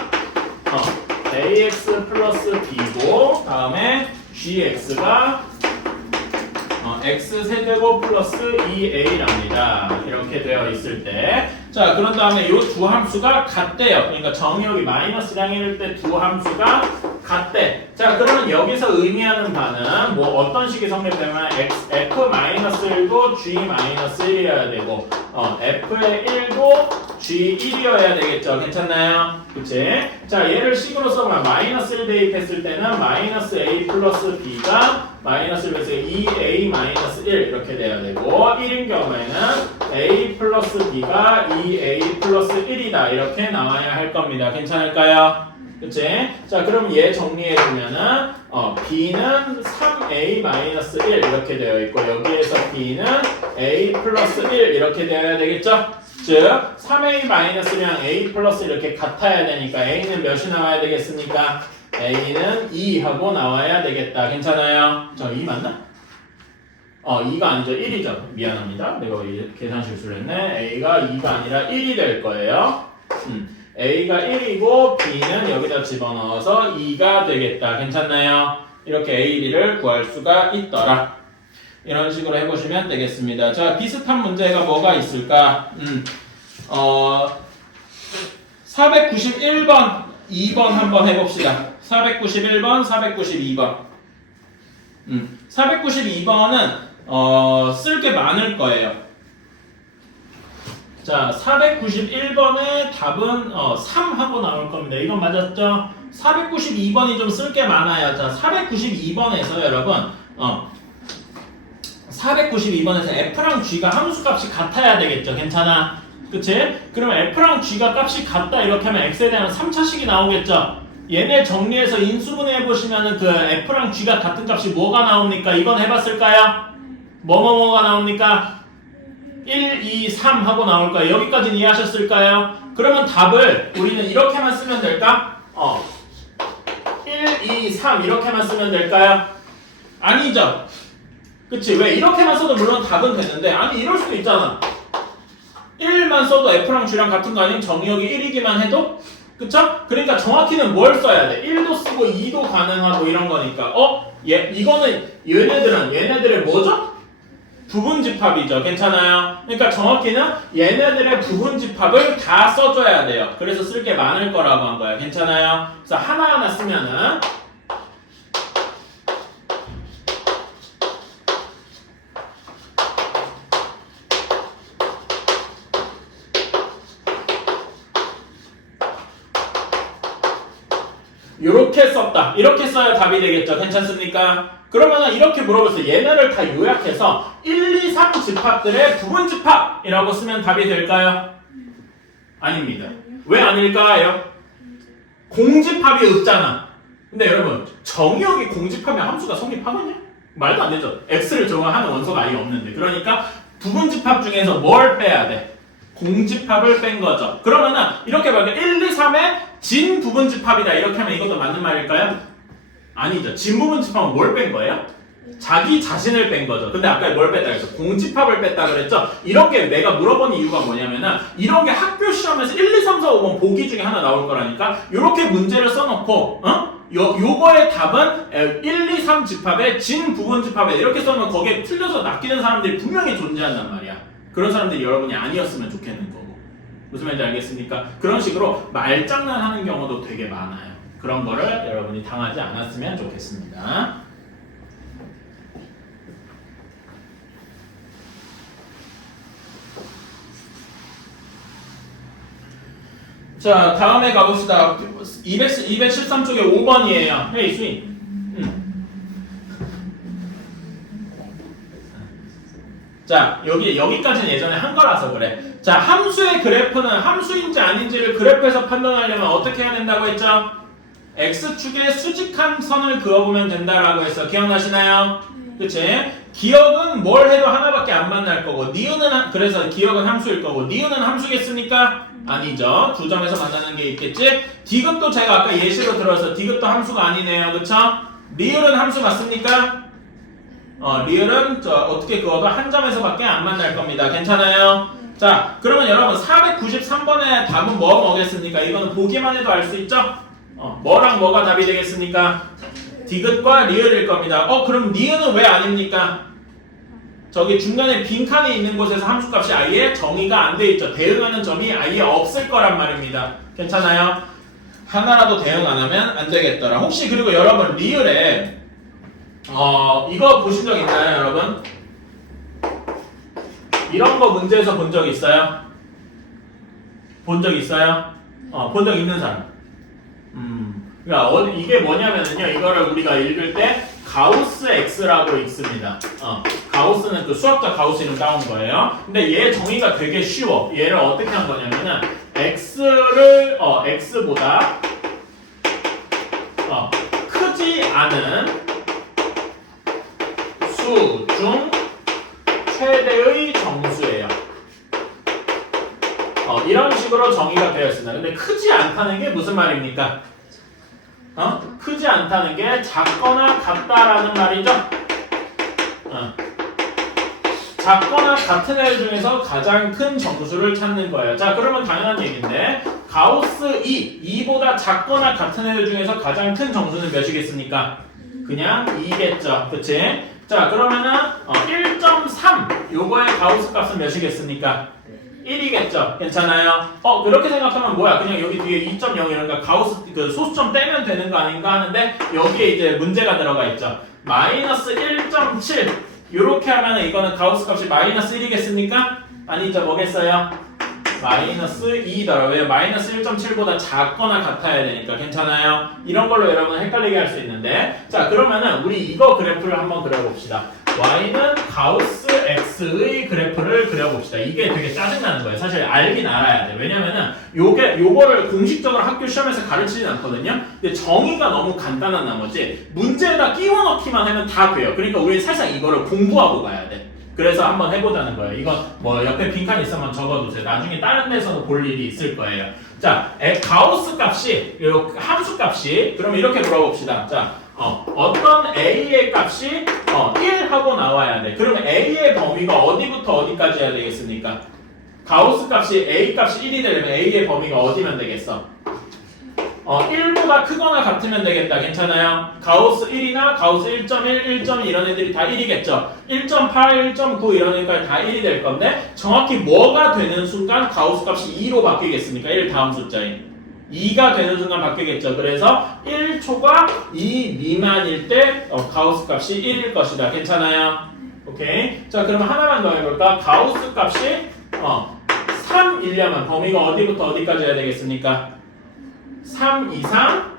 ax 플러스 b고 다음에 gx가 x 세제곱 플러스 2a랍니다. 이렇게 되어 있을 때 자, 그런 다음에 이 두 함수가 같대요. 그러니까 정의역이 마이너스랑 1일 때 두 함수가 같대. 자, 그러면 여기서 의미하는 바는 뭐 어떤 식이 성립되면 f-1도 g-1이어야 되고 f의 1도 g1이어야 되겠죠. 괜찮나요? 그치? 자, 얘를 식으로 써보면 마이너스 1 대입했을 때는 마이너스 a 플러스 b가 마이너스 1에서 2a 마이너스 1 이렇게 돼야 되고 1인 경우에는 a 플러스 b가 2a 플러스 1이다 이렇게 나와야 할 겁니다. 괜찮을까요? 그치? 자, 그럼 얘 정리해주면은 b는 3a 마이너스 1 이렇게 되어 있고 여기에서 b는 a 플러스 1 이렇게 되어야 되겠죠? 즉 3a 마이너스랑 a 플러스 이렇게 같아야 되니까 a는 몇이 나와야 되겠습니까? a는 2 하고 나와야 되겠다. 괜찮아요? 저 2 맞나? 2가 아니죠. 1이죠. 미안합니다. 내가 계산 실수를 했네. a가 2가 아니라 1이 될 거예요. a가 1이고 b는 여기다 집어넣어서 2가 되겠다. 괜찮나요? 이렇게 a, b를 구할 수가 있더라. 이런 식으로 해보시면 되겠습니다. 자, 비슷한 문제가 뭐가 있을까? 491번, 2번 한번 해봅시다. 491번, 492번. 492번은 쓸 게 많을 거예요. 자, 491번의 답은 3 하고 나올 겁니다. 이건 맞았죠? 492번이 좀 쓸 게 많아요. 자, 492번에서 여러분 492번에서 f랑 g가 함수값이 같아야 되겠죠. 괜찮아? 그치? 그러면 f랑 g가 값이 같다 이렇게 하면 x에 대한 3차식이 나오겠죠? 얘네 정리해서 인수분해 해보시면은 그 f랑 g가 같은 값이 뭐가 나옵니까? 이건 해봤을까요? 뭐가 나옵니까? 1, 2, 3 하고 나올 거예요. 여기까지는 이해하셨을까요? 그러면 답을 우리는 이렇게만 쓰면 될까? 1, 2, 3 이렇게만 쓰면 될까요? 아니죠? 그치? 왜? 이렇게만 써도 물론 답은 되는데 아니 이럴 수도 있잖아. 1만 써도 f랑 g랑 같은 거 아니면 정의역이 1이기만 해도? 그쵸? 그러니까 정확히는 뭘 써야 돼? 1도 쓰고 2도 가능하고 이런 거니까 이거는 얘네들의 뭐죠? 부분집합이죠. 괜찮아요? 그러니까 정확히는 얘네들의 부분집합을 다 써줘야 돼요. 그래서 쓸 게 많을 거라고 한 거예요. 괜찮아요? 그래서 하나하나 쓰면은 이렇게 썼다. 이렇게 써야 답이 되겠죠. 괜찮습니까? 그러면 이렇게 물어보세요. 얘네를 다 요약해서 1, 2, 3 집합들의 부분집합이라고 쓰면 답이 될까요? 아닙니다. 왜 아닐까요? 공집합이 없잖아. 근데 여러분 정의역이 공집하면 함수가 성립하거든요? 말도 안 되죠. x를 정의하는 원소가 아예 없는데. 그러니까 부분집합 중에서 뭘 빼야 돼? 공집합을 뺀 거죠. 그러면은 이렇게 말해 1, 2, 3의 진 부분집합이다. 이렇게 하면 이것도 맞는 말일까요? 아니죠. 진 부분집합은 뭘 뺀 거예요? 자기 자신을 뺀 거죠. 근데 아까 뭘 뺐다 그랬어? 공집합을 뺐다 그랬죠? 이렇게 내가 물어본 이유가 뭐냐면은 이런 게 학교 시험에서 1, 2, 3, 4, 5번 보기 중에 하나 나올 거라니까 이렇게 문제를 써놓고 요거의 답은 1, 2, 3 집합에 진 부분 집합에 이렇게 써놓으면 거기에 틀려서 낚이는 사람들이 분명히 존재한단 말이야. 그런 사람들이 여러분이 아니었으면 좋겠는 거고. 무슨 말인지 알겠습니까? 그런 식으로 말장난하는 경우도 되게 많아요. 그런 거를 여러분이 당하지 않았으면 좋겠습니다. 자, 다음에 가봅시다. 213쪽에 5번이에요. 헤이, 수인. 자, 여기까지는 예전에 한 거라서 그래. 자, 함수의 그래프는 함수인지 아닌지를 그래프에서 판단하려면 어떻게 해야 된다고 했죠? X축에 수직한 선을 그어보면 된다라고 했어. 기억나시나요? 그치? 기억은 뭘 해도 하나밖에 안 만날 거고, 니은은, 그래서 기억은 함수일 거고, 니은은 함수겠습니까? 아니죠. 두 점에서 만나는 게 있겠지? 디귿도 제가 아까 예시로 들어서 디귿도 함수가 아니네요. 그쵸? 리을은 함수 맞습니까? 리을은 어떻게 그어도 한 점에서밖에 안 만날 겁니다. 괜찮아요? 자, 그러면 여러분 493번의 답은 뭐겠습니까? 이거는 보기만 해도 알 수 있죠? 뭐랑 뭐가 답이 되겠습니까? 디귿과 리을일 겁니다. 그럼 니은은 왜 아닙니까? 저기 중간에 빈칸이 있는 곳에서 함수값이 아예 정의가 안 돼 있죠. 대응하는 점이 아예 없을 거란 말입니다. 괜찮아요? 하나라도 대응 안 하면 안 되겠더라. 혹시 그리고 여러분 리을에 이거 보신 적 있나요, 여러분? 이런 거 문제에서 본 적 있어요? 본 적 있어요? 본 적 있는 사람. 그러니까 이게 뭐냐면은요, 이거를 우리가 읽을 때 가우스 X라고 읽습니다. 가우스는 그 수학자 가우스 이름 따온 거예요. 근데 얘 정의가 되게 쉬워. 얘를 어떻게 한 거냐면은 X를 X보다 크지 않은 수 중 최대의 정수예요. 이런 식으로 정의가 되어 있습니다. 근데 크지 않다는 게 무슨 말입니까? 크지 않다는 게 작거나 같다라는 말이죠. 작거나 같은 애 중에서 가장 큰 정수를 찾는 거예요. 자, 그러면 당연한 얘기인데 가우스 2보다 작거나 같은 애들 중에서 가장 큰 정수는 몇이겠습니까? 그냥 2겠죠. 그치? 자, 그러면은 1.3 요거의 가우스 값은 몇이겠습니까? 1이겠죠. 괜찮아요? 그렇게 생각하면 뭐야? 그냥 여기 뒤에 2.0 이러니까 가우스 그 소수점 떼면 되는 거 아닌가 하는데 여기에 이제 문제가 들어가 있죠. 마이너스 1.7 요렇게 하면은 이거는 가우스 값이 마이너스 1이겠습니까? 아니죠. 뭐겠어요? 마이너스 2더라. 왜? 마이너스 1.7보다 작거나 같아야 되니까. 괜찮아요? 이런 걸로 여러분 헷갈리게 할 수 있는데 자, 그러면은 우리 이거 그래프를 한번 그려봅시다. y는 가우스 x의 그래프를 그려봅시다. 이게 되게 짜증나는 거예요. 사실 알긴 알아야 돼. 왜냐면은 요거를 공식적으로 학교 시험에서 가르치진 않거든요. 근데 정의가 너무 간단한 나머지 문제에다 끼워 넣기만 하면 다 돼요. 그러니까 우리 살짝 이거를 공부하고 가야 돼. 그래서 한번 해보자는 거예요. 이거 뭐 옆에 빈칸 있으면 적어두세요. 나중에 다른 데서도 볼 일이 있을 거예요. 자, 가우스 값이, 함수 값이, 그럼 이렇게 물어봅시다. 자, 어떤 a의 값이 1 하고 나와야 돼. 그러면 a의 범위가 어디부터 어디까지 해야 되겠습니까? 가우스 값이 a 값이 1이 되려면 a의 범위가 어디면 되겠어? 1보다 크거나 같으면 되겠다. 괜찮아요? 가우스 1이나 가우스 1.1, 1.2 이런 애들이 다 1이겠죠. 1.8, 1.9 이런 애들까지 다 1이 될 건데 정확히 뭐가 되는 순간 가우스 값이 2로 바뀌겠습니까? 1 다음 숫자인 2가 되는 순간 바뀌겠죠. 그래서 1초가 2 미만일 때 가우스 값이 1일 것이다. 괜찮아요? 오케이. 자, 그러면 하나만 더 해볼까? 가우스 값이 3이려면 범위가 어디부터 어디까지 해야 되겠습니까? 3 이상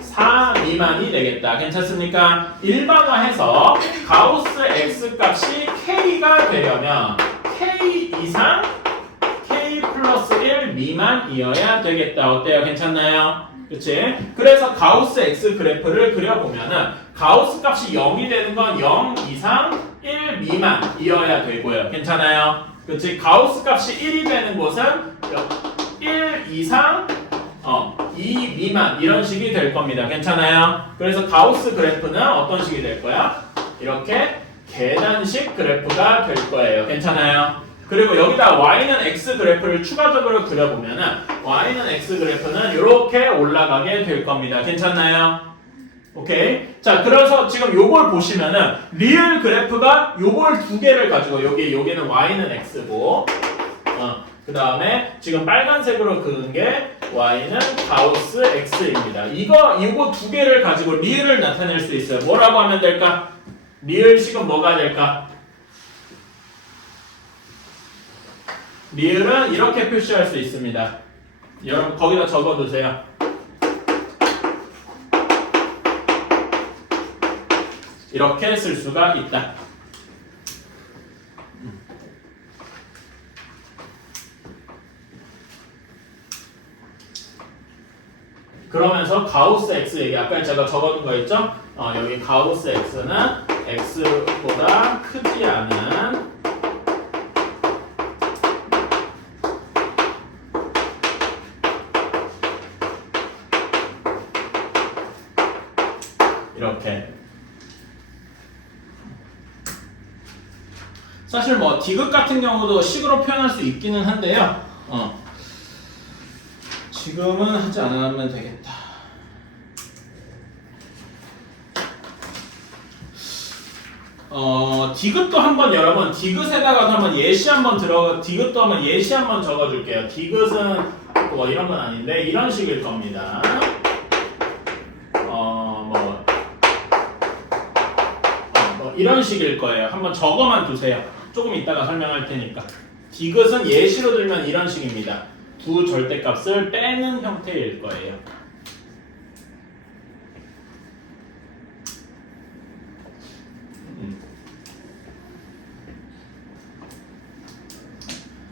4 미만이 되겠다. 괜찮습니까? 일반화해서 가우스 x 값이 k가 되려면 k 이상 k 플러스 1 미만이어야 되겠다. 어때요? 괜찮나요? 그치? 그래서 가우스 x 그래프를 그려보면은 가우스 값이 0이 되는 건 0 이상 1 미만이어야 되고요. 괜찮아요? 그치? 가우스 값이 1이 되는 곳은 1 이상 2 미만 이런 식이 될 겁니다. 괜찮아요? 그래서 가우스 그래프는 어떤 식이 될 거야? 이렇게 계단식 그래프가 될 거예요. 괜찮아요? 그리고 여기다 y는 x 그래프를 추가적으로 그려보면은 y는 x 그래프는 이렇게 올라가게 될 겁니다. 괜찮나요? 오케이. 자, 그래서 지금 요걸 보시면은 리얼 그래프가 요걸 두 개를 가지고 여기는 y는 x고 그 다음에 지금 빨간색으로 그은 게 y는 가우스 x입니다. 이거 두 개를 가지고 리을을 나타낼 수 있어요. 뭐라고 하면 될까? 리을식은 뭐가 될까? 리을은 이렇게 표시할 수 있습니다. 여러분 거기다 적어두세요. 이렇게 쓸 수가 있다. 그러면서 가우스 x 얘기 아까 제가 적어둔 거 있죠? 여기 가우스 x는 x보다 크지 않은 이렇게 사실 뭐 디귿 같은 경우도 식으로 표현할 수 있기는 한데요. 지금은 하지 않으면 되겠다. 디귿도 한번 여러분 디귿에다가 한번 예시 한번 디귿도 한번 예시 한번 적어줄게요. 디귿은 뭐 이런 건 아닌데 이런 식일 겁니다. 뭐 이런 식일 거예요. 한번 적어만 두세요. 조금 이따가 설명할 테니까. 디귿은 예시로 들면 이런 식입니다. 두 절대값을 빼는 형태일 거예요.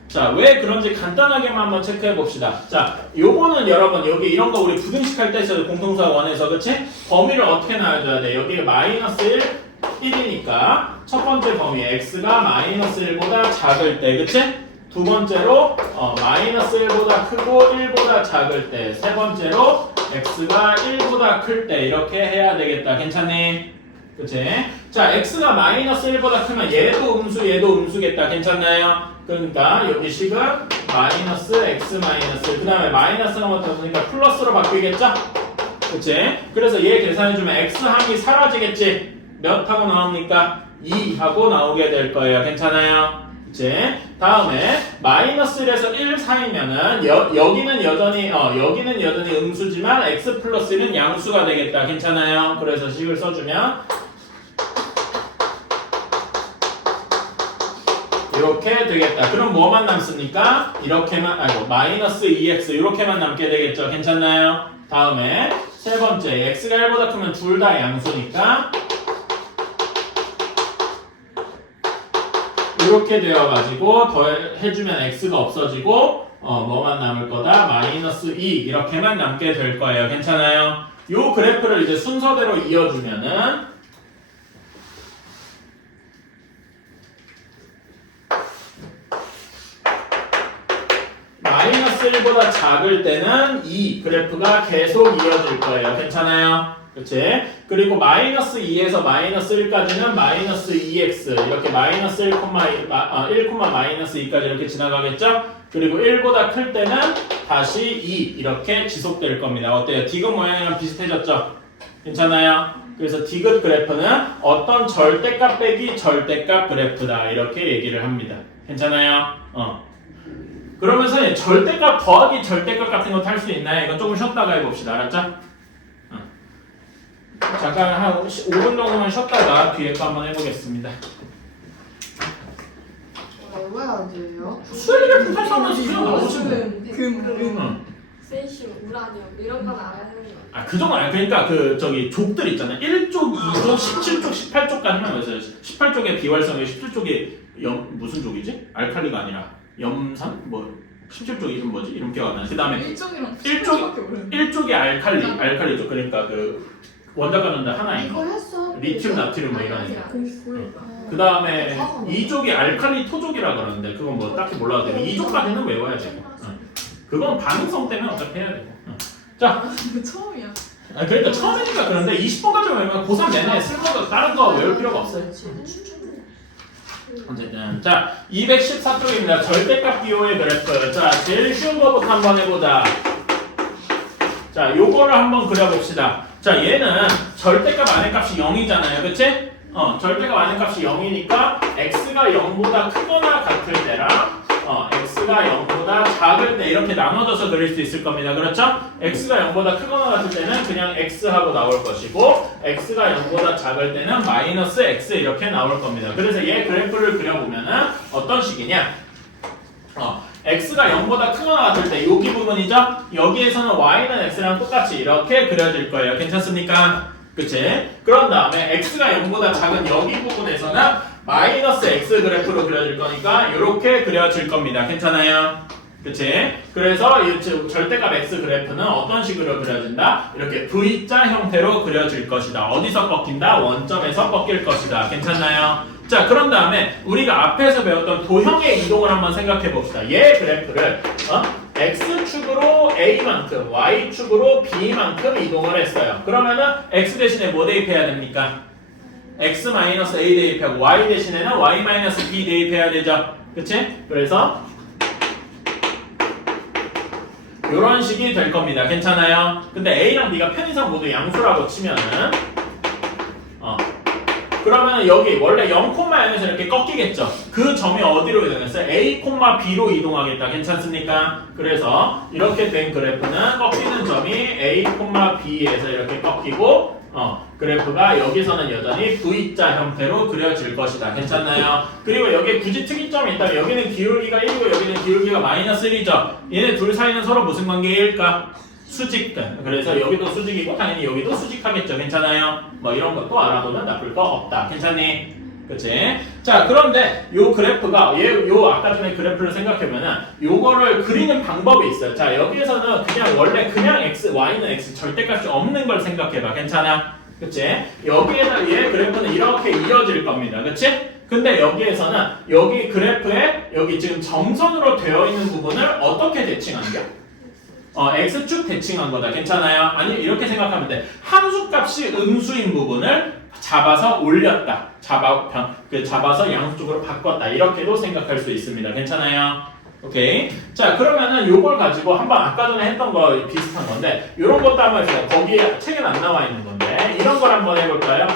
자, 왜 그런지 간단하게만 한번 체크해 봅시다. 자, 요거는 여러분 여기 이런 거 우리 부등식 할 때 있어도 공통수학 원에서 그치? 범위를 어떻게 나눠줘야 돼? 여기 마이너스 1이니까 첫 번째 범위 x가 마이너스 1보다 작을 때 그치? 두 번째로 마이너스 1보다 크고 1보다 작을 때, 세 번째로 x가 1보다 클 때 이렇게 해야 되겠다. 괜찮니? 그치? 자, x가 마이너스 1보다 크면 얘도 음수겠다. 괜찮나요? 그러니까 여기 식은 마이너스 x 마이너스 그 다음에 마이너스가 붙었으니까 플러스로 바뀌겠죠? 그치? 그래서 얘 계산해주면 x함이 사라지겠지? 몇 하고 나옵니까? 2 하고 나오게 될 거예요. 괜찮아요? 그치? 다음에 마이너스 1에서 1 사이면은 여기는 여전히 음수지만 x 플러스 1은 양수가 되겠다. 괜찮아요? 그래서 식을 써주면 이렇게 되겠다. 그럼 뭐만 남습니까? 이렇게만 마이너스 2x 이렇게만 남게 되겠죠. 괜찮나요? 다음에 세 번째 x가 1보다 크면 둘 다 양수니까 이렇게 되어가지고 더해주면 x가 없어지고 뭐만 남을 거다? 마이너스 2 이렇게만 남게 될 거예요. 괜찮아요? 요 그래프를 이제 순서대로 이어주면은 마이너스 1보다 작을 때는 이 그래프가 계속 이어질 거예요. 괜찮아요? 그치? 그리고 마이너스 2에서 마이너스 1까지는 마이너스 2x 이렇게 마이너스 1, 마이너스 2까지 이렇게 지나가겠죠? 그리고 1보다 클 때는 다시 2 이렇게 지속될 겁니다. 어때요? 디귿 모양이랑 비슷해졌죠? 괜찮아요? 그래서 디귿 그래프는 어떤 절대값 빼기 절대값 그래프다 이렇게 얘기를 합니다. 괜찮아요? 그러면서 절대값 더하기 절대값 같은 거 탈 수 있나요? 이거 조금 쉬었다가 해봅시다. 알았죠? 잠깐 한 5분 정도만 쉬었다가 뒤에 거 한번 해보겠습니다. 왜 안 돼요? 수열이를 부탁하면서 시간 나오시면 세슘, 우라늄 이런 건 알아야 되는 거 같아요. 아, 그 정도 아니야. 그러니까 그 저기 족들 있잖아. 1족, 2족, 17족, 18족까지만 외워요. 18족의 비활성이 17족이 무슨 족이지? 알칼리가 아니라 염산? 뭐 17족 이름 뭐지? 이름 기억 안 나네. 그 다음에 1족이 알칼리족. 그러니까 그 원자가는데 하나인 거. 리튬, 나트륨 뭐 이런 애. 그 다음에 2족이 알칼리 토족이라 그러는데 그건 뭐 딱히 몰라도 되고 2족까지는 외워야 되고. 그건 반응성 때문에 어차피 해야 되고. 자, 이거 처음이야. 그러니까 처음이니까 그런데 20번까지 외우면 고3 내내 쓸모도 다른 거 외울 필요가 없어요. 어쨌든 자 214쪽입니다. 절대값 기호의 그래프. 자 제일 쉬운 거부터 한번 해보자. 자 요거를 한번 그려봅시다. 자 얘는 절대값 안의 값이 0이잖아요. 그치? 절대값 안의 값이 0이니까 x가 0보다 크거나 같을 때랑 x가 0보다 작을 때 이렇게 나눠져서 그릴 수 있을 겁니다. 그렇죠? x가 0보다 크거나 같을 때는 그냥 x하고 나올 것이고 x가 0보다 작을 때는 마이너스 x 이렇게 나올 겁니다. 그래서 얘 그래프를 그려보면은 어떤 식이냐? x가 0보다 크거나 같을 때 여기 부분이죠? 여기에서는 y는 x랑 똑같이 이렇게 그려질 거예요. 괜찮습니까? 그치? 그런 다음에 x가 0보다 작은 여기 부분에서는 마이너스 x 그래프로 그려질 거니까 이렇게 그려질 겁니다. 괜찮아요? 그치? 그래서 이 절대값 x 그래프는 어떤 식으로 그려진다? 이렇게 V자 형태로 그려질 것이다. 어디서 꺾인다? 원점에서 꺾일 것이다. 괜찮나요? 자, 그런 다음에 우리가 앞에서 배웠던 도형의 이동을 한번 생각해 봅시다. 얘 그래프를 x축으로 a만큼, y축으로 b만큼 이동을 했어요. 그러면은 x 대신에 뭐 대입해야 됩니까? x-a 대입하고 y 대신에는 y-b 대입해야 되죠. 그치? 그래서 이런 식이 될 겁니다. 괜찮아요? 근데 a랑 b가 편의상 모두 양수라고 치면은 그러면 여기 원래 0,0에서 이렇게 꺾이겠죠. 그 점이 어디로 이동했어요? a, b로 이동하겠다. 괜찮습니까? 그래서 이렇게 된 그래프는 꺾이는 점이 a, b에서 이렇게 꺾이고 그래프가 여기서는 여전히 V자 형태로 그려질 것이다. 괜찮나요? 그리고 여기에 굳이 특이점이 있다면 여기는 기울기가 1이고 여기는 기울기가 마이너스 1이죠. 얘네 둘 사이는 서로 무슨 관계일까? 수직. 그래서 여기도 수직이고 당연히 여기도 수직하겠죠. 괜찮아요? 뭐 이런 것도 알아두면 나쁠 거 없다. 괜찮니? 그치? 자, 그런데 요 그래프가 요 아까 전에 그래프를 생각해보면은 요거를 그리는 방법이 있어요. 자, 여기에서는 그냥 원래 그냥 x, y는 x 절대값이 없는 걸 생각해봐. 괜찮아? 그치? 여기에다 얘 그래프는 이렇게 이어질 겁니다. 그치? 근데 여기에서는 여기 그래프에 여기 지금 점선으로 되어 있는 부분을 어떻게 대칭한겨? x축 대칭한 거다. 괜찮아요? 아니 이렇게 생각하면 돼. 함수값이 음수인 부분을 잡아서 올렸다. 잡아서 양수쪽으로 바꿨다. 이렇게도 생각할 수 있습니다. 괜찮아요? 오케이. 자, 그러면은 요걸 가지고 한번 아까 전에 했던 거 비슷한 건데 요런 것도 한번 해요. 거기에 책엔 안 나와 있는 건데 이런 걸 한번 해볼까요?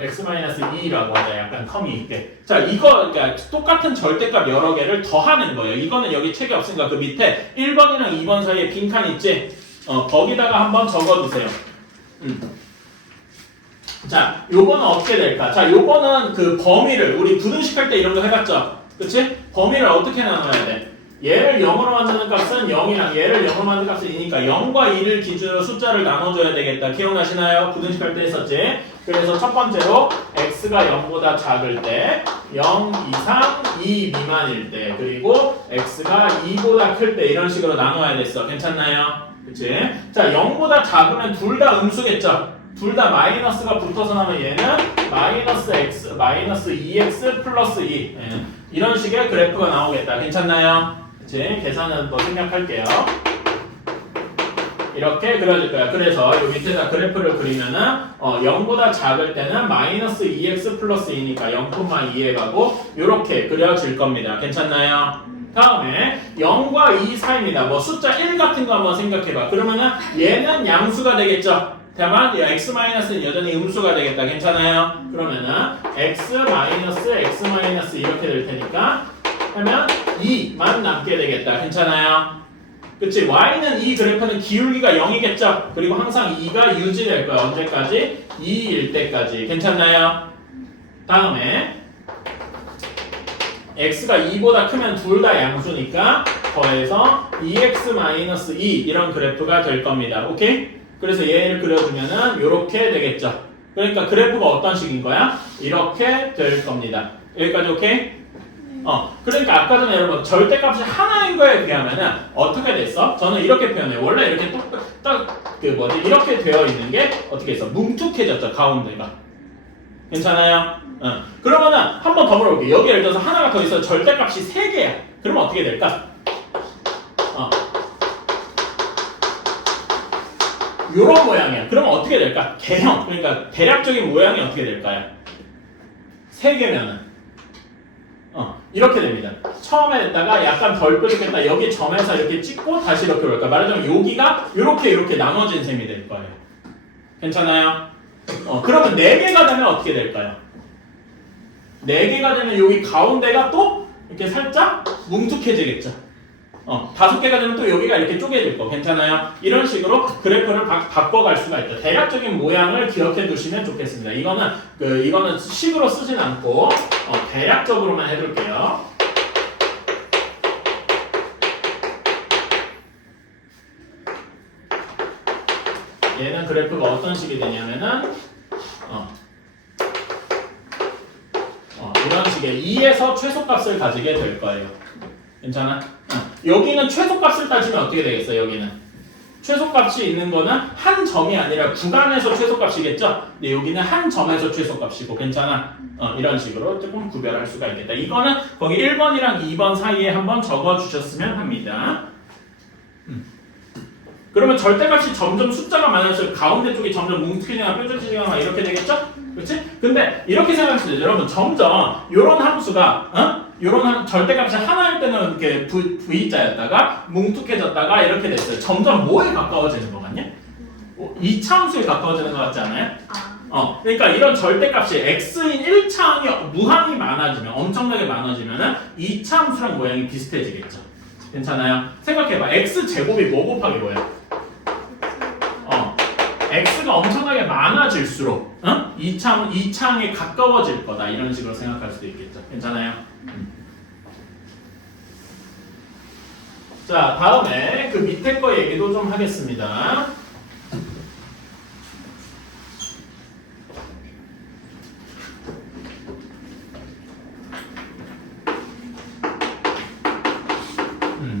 x-2라고 하자. 약간 텀이 있게. 자, 이거 그러니까 똑같은 절대값 여러 개를 더하는 거예요. 이거는 여기 책이 없으니까 그 밑에 1번이랑 2번 사이에 빈칸 있지? 거기다가 한번 적어두세요. 자, 요거는 어떻게 될까? 자, 요거는 그 범위를 우리 부등식할 때 이런 거 해봤죠? 그치? 범위를 어떻게 나눠야 돼? 얘를 0으로 만드는 값은 0이랑 얘를 0으로 만드는 값은 2니까 0과 2를 기준으로 숫자를 나눠줘야 되겠다. 기억나시나요? 부등식할 때 했었지? 그래서 첫 번째로 x가 0보다 작을 때 0 이상 2 미만일 때 그리고 x가 2보다 클 때 이런 식으로 나눠야 됐어. 괜찮나요? 그치? 자, 0보다 작으면 둘 다 음수겠죠? 둘 다 마이너스가 붙어서 나면 얘는 마이너스 x, 마이너스 2x 플러스 2 이런 식의 그래프가 나오겠다. 괜찮나요? 그치? 계산은 뭐 생략할게요. 이렇게 그려질 거야. 그래서 요 밑에다 그래프를 그리면은 0보다 작을 때는 마이너스 2x 플러스 2니까 0,2에 가고 요렇게 그려질 겁니다. 괜찮나요? 다음에 0과 2 사이입니다. 뭐 숫자 1 같은 거 한번 생각해봐. 그러면은 얘는 양수가 되겠죠? 다만 x-는 여전히 음수가 되겠다. 괜찮아요? 그러면은 x-x- 이렇게 될 테니까 하면 2만 남게 되겠다. 괜찮아요? 그치? y는 이 그래프는 기울기가 0이겠죠? 그리고 항상 2가 유지될 거야. 언제까지? 2일 때까지. 괜찮나요? 다음에 x가 2보다 크면 둘 다 양수니까 더해서 2x-2 이런 그래프가 될 겁니다. 오케이? 그래서 얘를 그려주면은 이렇게 되겠죠. 그러니까 그래프가 어떤 식인 거야? 이렇게 될 겁니다. 여기까지 오케이? 그러니까 아까 전에 여러분 절대값이 하나인 거에 비하면은 어떻게 됐어? 저는 이렇게 표현해요. 원래 이렇게 이렇게 되어 있는 게 어떻게 했어? 뭉툭해졌죠, 가운데가. 괜찮아요? 그러면은 한 번 더 물어볼게요. 여기 예를 들어서 하나가 더 있어. 절대값이 3개야. 그러면 어떻게 될까? 요런 모양이야. 그러면 어떻게 될까? 개형. 그러니까 대략적인 모양이 어떻게 될까요? 3개면은 이렇게 됩니다. 처음에 했다가 약간 덜 뾰족했다. 여기 점에서 이렇게 찍고 다시 이렇게 올까. 말하자면 여기가 이렇게 나눠진 셈이 될 거예요. 괜찮아요? 그러면 4개가 되면 어떻게 될까요? 4개가 되면 여기 가운데가 또 이렇게 살짝 뭉툭해지겠죠. 5개가 되면 또 여기가 이렇게 쪼개질 거. 괜찮아요? 이런 식으로 그래프를 바꿔갈 수가 있죠. 대략적인 모양을 기억해 두시면 좋겠습니다. 이거는 식으로 쓰진 않고 대략적으로만 해둘게요. 얘는 그래프가 어떤 식이 되냐면은 이런 식의 2에서 최소값을 가지게 될 거예요. 괜찮아? 여기는 최소값을 따지면 어떻게 되겠어요? 여기는 최소값이 있는 거는 한 점이 아니라 구간에서 최소값이겠죠? 근데 여기는 한 점에서 최소값이고. 괜찮아? 이런 식으로 조금 구별할 수가 있겠다. 이거는 거기 1번이랑 2번 사이에 한번 적어주셨으면 합니다. 그러면 절대값이 점점 숫자가 많아져서 가운데 쪽이 점점 뭉툭해지거나 뾰족해지거나 이렇게 되겠죠? 그렇지? 근데 이렇게 생각하시죠. 여러분 점점 요런 함수가 요런 절대값이 하나일 때는 이렇게 V자였다가 뭉툭해졌다가 이렇게 됐어요. 점점 뭐에 가까워지는 것 같냐? 이차함수에 가까워지는 것 같지 않아요? 그러니까 이런 절대값이 x인 1차항이 무한히 많아지면, 엄청나게 많아지면은 2차함수랑 모양이 비슷해지겠죠. 괜찮아요? 생각해봐. x제곱이 뭐 곱하기 뭐야? x가 엄청나게 많아질수록 2차항에 가까워질 거다. 이런 식으로 생각할 수도 있겠죠. 괜찮아요? 자, 다음에 그 밑에 거 얘기도 좀 하겠습니다.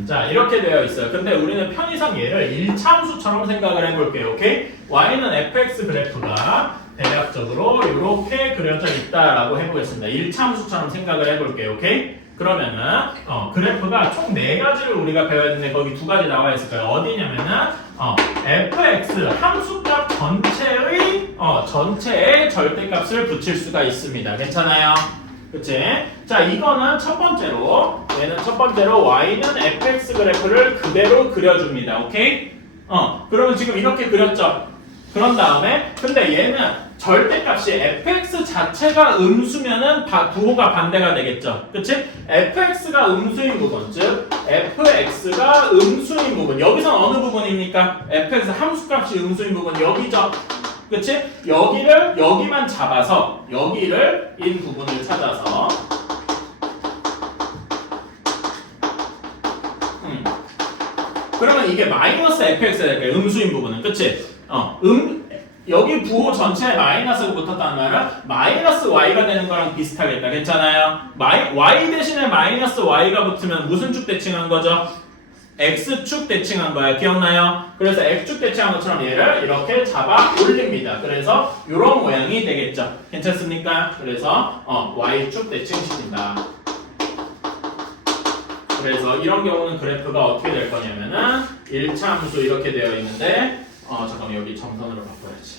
자, 이렇게 되어 있어요. 근데 우리는 편의상 얘를 1차함수처럼 생각을 해볼게요. 오케이? y는 fx 그래프가 대략적으로 이렇게 그려져 있다라고 해보겠습니다. 1차함수처럼 생각을 해볼게요. 오케이? 그러면은 그래프가 총 4가지를 우리가 배워야 되는데 거기 2가지 나와 있을 거예요. 어디냐면은 fx 함수값 전체의 절대값을 붙일 수가 있습니다. 괜찮아요? 그치? 자, 이거는 첫 번째로 y는 fx 그래프를 그대로 그려줍니다. 오케이? 그러면 지금 이렇게 그렸죠? 그런 다음에 근데 얘는 절대값이 fx 자체가 음수면은 부호가 반대가 되겠죠. 그치? fx가 음수인 부분, 즉 fx가 음수인 부분. 여기선 어느 부분입니까? fx 함수값이 음수인 부분 여기죠. 그치? 여기만 잡아서 여기를 인 부분을 찾아서 그러면 이게 마이너스 fx가 될까요? 음수인 부분은. 그치? 여기 부호 전체에 마이너스가 붙었다는 말은 마이너스 y가 되는 거랑 비슷하겠다. 괜찮아요? y 대신에 마이너스 y가 붙으면 무슨 축 대칭한 거죠? x축 대칭한 거야. 기억나요? 그래서 x축 대칭한 것처럼 얘를 이렇게 잡아 올립니다. 그래서 이런 모양이 되겠죠. 괜찮습니까? 그래서 y축 대칭시킨다. 그래서 이런 경우는 그래프가 어떻게 될 거냐면은 1차 함수 이렇게 되어 있는데 잠깐만 여기 점선으로 바꿔야지.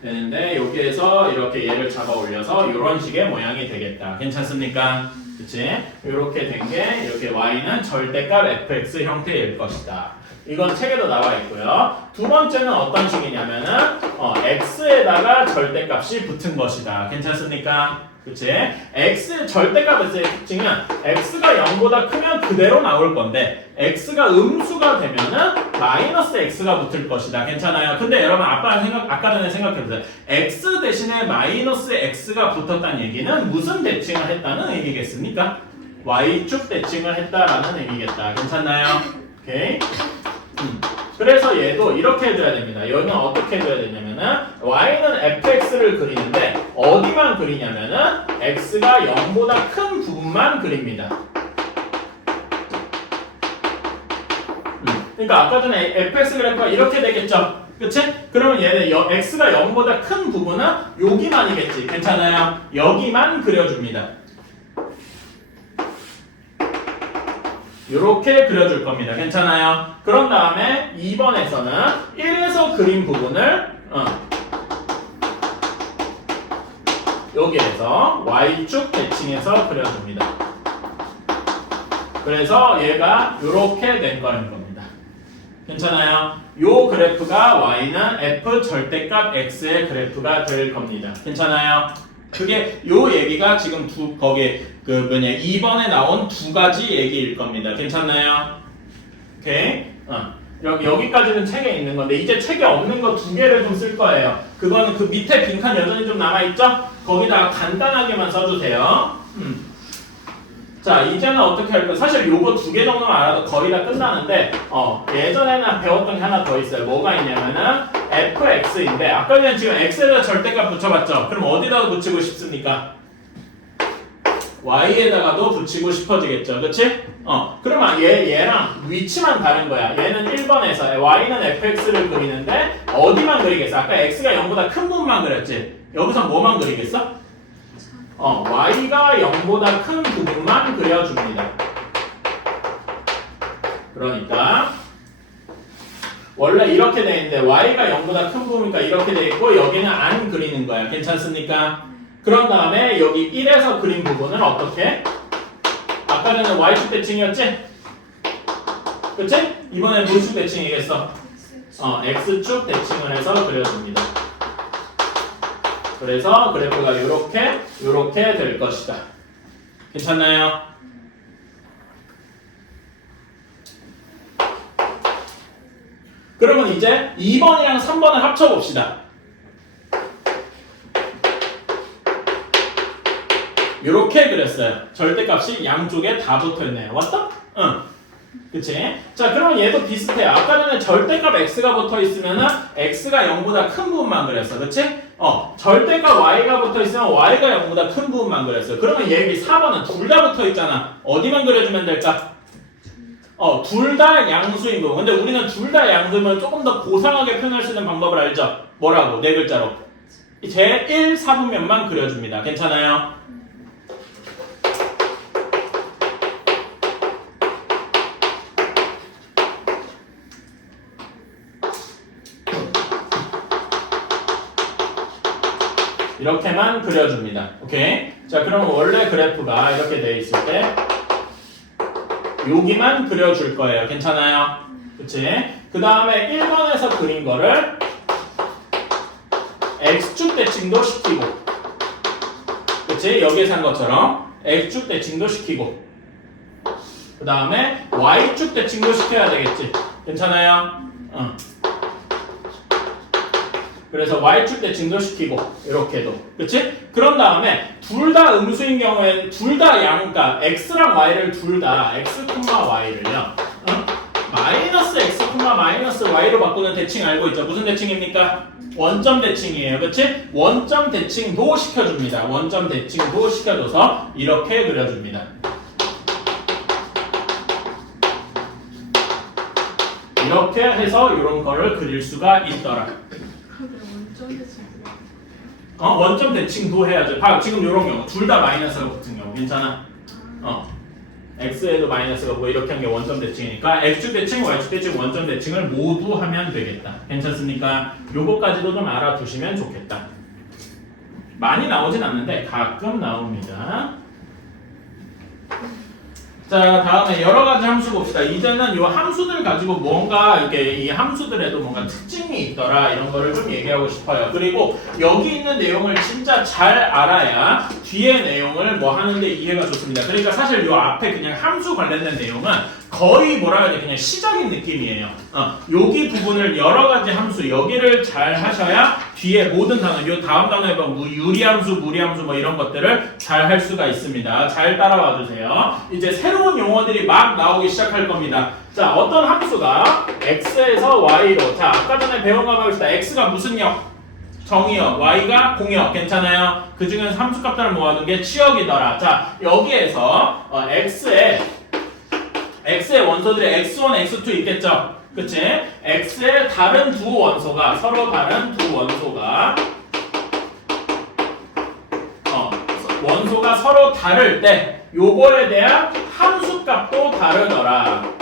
되는데 여기에서 이렇게 얘를 잡아 올려서 이런 식의 모양이 되겠다. 괜찮습니까? 그치? 이렇게 된 게 이렇게 y는 절대값 fx 형태일 것이다. 이건 책에도 나와 있고요. 두 번째는 어떤 식이냐면은 x에다가 절대값이 붙은 것이다. 괜찮습니까? 그치? x 절대값의 특징은 x가 0보다 크면 그대로 나올 건데 x가 음수가 되면은 마이너스 x가 붙을 것이다. 괜찮아요? 근데 여러분 아까 전에 생각해보세요. x 대신에 마이너스 x가 붙었다는 얘기는 무슨 대칭을 했다는 얘기겠습니까? y축 대칭을 했다라는 의미겠다. 괜찮나요? 오케이. 그래서 얘도 이렇게 해줘야 됩니다. 여기는 어떻게 해줘야 되냐면은 y는 fx를 그리는데 어디만 그리냐면은 x가 0보다 큰 부분만 그립니다. 그러니까 아까 전에 fx 그래프가 이렇게 되겠죠? 그치? 그러면 얘는 x가 0보다 큰 부분은 여기만이겠지. 괜찮아요? 여기만 그려줍니다. 이렇게 그려줄 겁니다. 괜찮아요? 그런 다음에 2번에서는 1에서 그린 부분을 여기에서 y축 대칭해서 그려줍니다. 그래서 얘가 이렇게 된 거는 겁니다. 괜찮아요? 요 그래프가 y는 f 절대값 x의 그래프가 될 겁니다. 괜찮아요? 그게 요 얘기가 지금 거기 2번에 나온 두 가지 얘기일 겁니다. 괜찮나요? 오케이. 여기까지는 책에 있는 건데 이제 책에 없는 거 두 개를 좀 쓸 거예요. 그거는 그 밑에 빈칸 여전히 좀 남아 있죠? 거기다가 간단하게만 써주세요. 자, 이제는 어떻게 할까? 사실 요거 두 개 정도만 알아도 거의 다 끝나는데 예전에는 배웠던 게 하나 더 있어요. 뭐가 있냐면은 fx인데 아까 전에 지금 x에다 절대값 붙여봤죠? 그럼 어디다가 붙이고 싶습니까? y에다가도 붙이고 싶어지겠죠. 그치? 그러면 얘랑 위치만 다른 거야. 얘는 1번에서 y는 fx를 그리는데 어디만 그리겠어? 아까 x가 0보다 큰 부분만 그렸지? 여기서 뭐만 그리겠어? y가 0보다 큰 부분만 그려줍니다. 그러니까 원래 이렇게 돼 있는데 y가 0보다 큰 부분이니까 이렇게 돼 있고 여기는 안 그리는 거야. 괜찮습니까? 그런 다음에 여기 1에서 그린 부분은 어떻게? 아까 전에 y축 대칭이었지? 그치? 이번엔 무슨 대칭이겠어? x축 대칭을 해서 그려줍니다. 그래서 그래프가 이렇게 될 것이다. 괜찮나요? 그러면 이제 2번이랑 3번을 합쳐봅시다. 이렇게 그렸어요. 절대값이 양쪽에 다 붙어있네요. 맞다? 응. 그치? 자, 그러면 얘도 비슷해요. 아까 전에 절대값 x가 붙어있으면은 x가 0보다 큰 부분만 그렸어. 그치? 절대값 y가 붙어있으면 y가 0보다 큰 부분만 그렸어요. 그러면 얘기 4번은 둘 다 붙어있잖아. 어디만 그려주면 될까? 둘 다 양수인 부분. 근데 우리는 둘 다 양수면 조금 더 고상하게 표현할 수 있는 방법을 알죠? 뭐라고? 네 글자로. 제1 사분면만 그려줍니다. 괜찮아요? 이렇게만 그려줍니다. 오케이? 자, 그럼 원래 그래프가 이렇게 돼 있을 때 여기만 그려줄 거예요. 괜찮아요? 그치? 그 다음에 1번에서 그린 거를 x축 대칭도 시키고 그치? 여기에서 한 것처럼 x축 대칭도 시키고 그 다음에 y축 대칭도 시켜야 되겠지? 괜찮아요? 그래서 y축 대칭도 시키고 이렇게도 그치? 그런 다음에 둘 다 음수인 경우에는 둘 다 그러니까 x랑 y를 둘 다 x, y를요 마이너스 x, 마이너스 y로 바꾸는 대칭 알고 있죠? 무슨 대칭입니까? 원점 대칭이에요. 그치? 원점 대칭도 시켜줍니다. 원점 대칭도 시켜줘서 이렇게 그려줍니다. 이렇게 해서 이런 거를 그릴 수가 있더라. 원점 대칭도 해야죠. 지금 이런 경우 둘 다 마이너스가 붙은 경우 괜찮아? x에도 마이너스가 뭐 이렇게 한 게 원점 대칭이니까 x축 대칭, y축 대칭, 원점 대칭을 모두 하면 되겠다. 괜찮습니까? 요거까지도 좀 알아두시면 좋겠다. 많이 나오진 않는데 가끔 나옵니다. 자, 다음에 여러 가지 함수 봅시다. 이제는 이 함수들 가지고 뭔가 이렇게 이 함수들에도 뭔가 특징이 있더라 이런 거를 좀 얘기하고 싶어요. 그리고 여기 있는 내용을 진짜 잘 알아야 뒤에 내용을 뭐 하는데 이해가 좋습니다. 그러니까 사실 이 앞에 그냥 함수 관련된 내용은 거의 뭐라 해야 돼 그냥 시작인 느낌이에요. 여기 부분을 여러 가지 함수 여기를 잘 하셔야 뒤에 모든 단어 요 다음 단어에 뭐 유리함수, 무리함수 뭐 이런 것들을 잘 할 수가 있습니다. 잘 따라와 주세요. 이제 새로운 용어들이 막 나오기 시작할 겁니다. 자, 어떤 함수가 x에서 y로 자 아까 전에 배운 거 봅시다. x가 무슨 역? 정의역, y가 공역 괜찮아요? 그 중에서 함수값들을 모아둔 게 치역이더라. 자 여기에서 x의 원소들이 x1, x2 있겠죠? 그치? x의 다른 두 원소가 서로 다른 두 원소가 원소가 서로 다를 때 요거에 대한 함수값도 다르더라.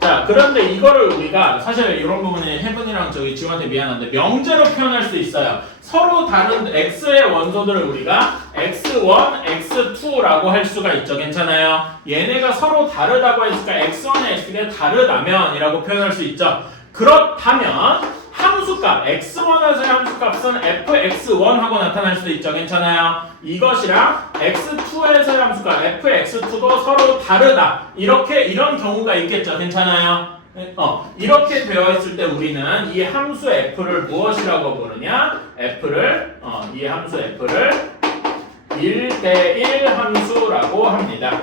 자, 그런데 이거를 우리가 사실 이런 부분이 혜분이랑 저기 지우한테 미안한데 명제로 표현할 수 있어요. 서로 다른 x의 원소들을 우리가 x1, x2라고 할 수가 있죠. 괜찮아요? 얘네가 서로 다르다고 했으니까 x1의 x가 다르다면 이라고 표현할 수 있죠. 그렇다면 함수값 x1에서의 함수값은 fx1하고 나타날 수도 있죠. 괜찮아요? 이것이랑 x2에서의 함수값 fx2도 서로 다르다. 이런 경우가 있겠죠. 괜찮아요? 이렇게 되어 있을 때 우리는 이 함수 f를 무엇이라고 부르냐? 이 함수 f를 1대1 함수라고 합니다.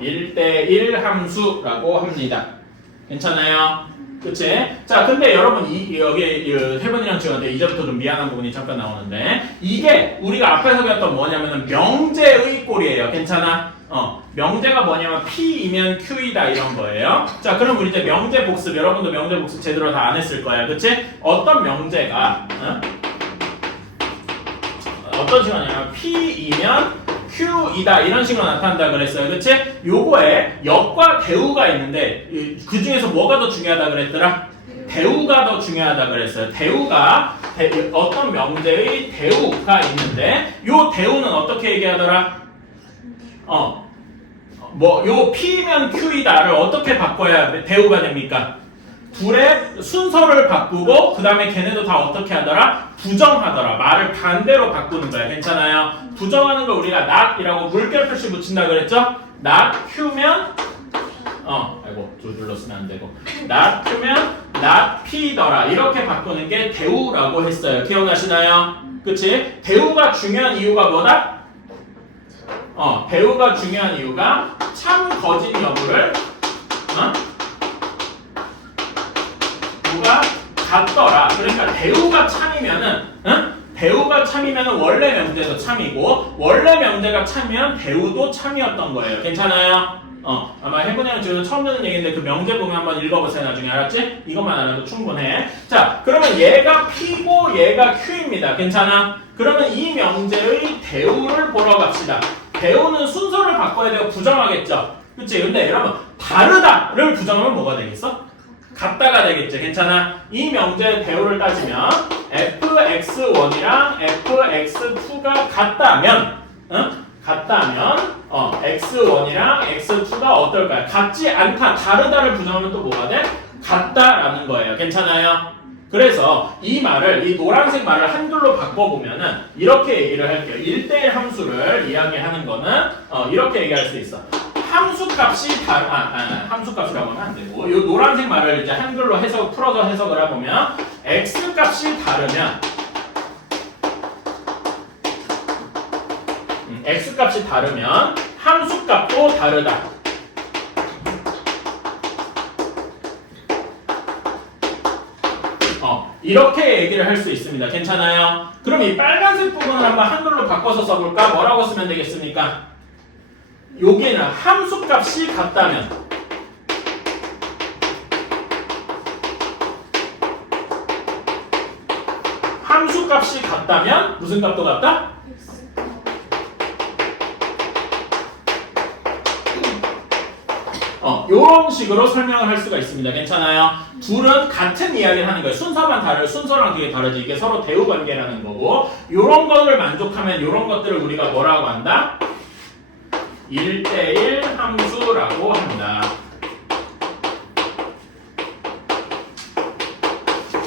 1대1 함수라고 합니다. 괜찮아요? 그치? 자, 근데 여러분, 여기, 혜번이랑 지원한테 이제부터 좀 미안한 부분이 잠깐 나오는데, 이게 우리가 앞에서 배웠던 뭐냐면은 명제의 꼴이에요. 괜찮아? 명제가 뭐냐면 P이면 Q이다 이런 거예요. 자, 그럼 우리 이제 명제 복습, 여러분도 명제 복습 제대로 다 안 했을 거야. 그치? 어떤 명제가, 어떤 식으로냐면 P이면 Q이다 이런 식으로 나타난다 그랬어요. 그치? 요거에 역과 대우가 있는데 그 중에서 뭐가 더 중요하다 그랬더라? 대우가 더 중요하다 그랬어요. 대우가 어떤 명제의 대우가 있는데 요 대우는 어떻게 얘기하더라? 요 P면 Q이다를 어떻게 바꿔야 대우가 됩니까? 둘의 순서를 바꾸고 그 다음에 걔네도 다 어떻게 하더라? 부정하더라. 말을 반대로 바꾸는 거야. 괜찮아요? 부정하는 걸 우리가 not이라고 물결 표시 붙인다 그랬죠? not q면 아이고 둘러 쓰면 안 되고 not q면 not p더라. 이렇게 바꾸는 게 대우라고 했어요. 기억나시나요? 그치? 대우가 중요한 이유가 뭐다? 대우가 중요한 이유가 참 거짓 여부를 누가 같더라. 그러니까 대우가 참이면은 원래 명제도 참이고 원래 명제가 참이면 대우도 참이었던 거예요. 괜찮아요? 아마 혜분이랑 지금 처음 듣는 얘기인데 그 명제 보면 한번 읽어보세요. 나중에 알았지? 이것만 알아도 충분해. 자, 그러면 얘가 P고 얘가 Q입니다. 괜찮아? 그러면 이 명제의 대우를 보러 갑시다. 대우는 순서를 바꿔야 되고 부정하겠죠? 그치? 근데 여러분 다르다를 부정하면 뭐가 되겠어? 같다가 되겠죠. 괜찮아? 이 명제의 대우를 따지면 fx1이랑 fx2가 같다면 x1이랑 x2가 어떨까요? 같지 않다, 다르다를 부정하면 또 뭐가 돼? 같다라는 거예요. 괜찮아요? 그래서 이 말을, 이 노란색 말을 한글로 바꿔보면은 이렇게 얘기를 할게요. 1대1 함수를 이야기하는 거는 이렇게 얘기할 수 있어. 함수값이 함수값이라고 하면 안 되고 이 노란색 말을 이제 한글로 풀어서 해석을 해보면 x값이 다르면 x값이 다르면 함수값도 다르다. 이렇게 얘기를 할 수 있습니다. 괜찮아요? 그럼 이 빨간색 부분을 한번 한글로 바꿔서 써볼까? 뭐라고 쓰면 되겠습니까? 여기는 함수값이 같다면 함수값이 같다면 무슨 값도 같다? 이런 식으로 설명을 할 수가 있습니다. 괜찮아요? 둘은 같은 이야기를 하는 거예요. 순서랑 되게 다르지. 이게 서로 대우 관계라는 거고 이런 것을 만족하면 이런 것들을 우리가 뭐라고 한다? 1대1 함수라고 합니다.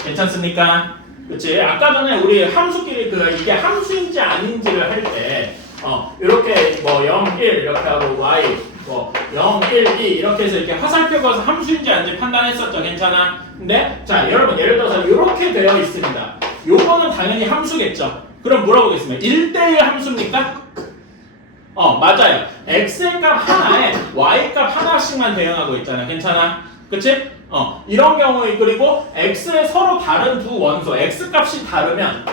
괜찮습니까? 그치? 아까 전에 우리 함수끼리 이게 함수인지 아닌지를 할 때, 이렇게 뭐 0, 1 이렇게 하고 y, 뭐 0, 1, 2 이렇게 해서 이렇게 화살표 그어서 함수인지 아닌지 판단했었죠. 괜찮아? 근데, 자, 여러분, 예를 들어서 이렇게 되어 있습니다. 요거는 당연히 함수겠죠? 그럼 물어보겠습니다. 1대1 함수입니까? 맞아요. x의 값 하나에 y 값 하나씩만 대응하고 있잖아. 괜찮아? 그치? 이런 경우에 그리고 x의 서로 다른 두 원소 x 값이 다르면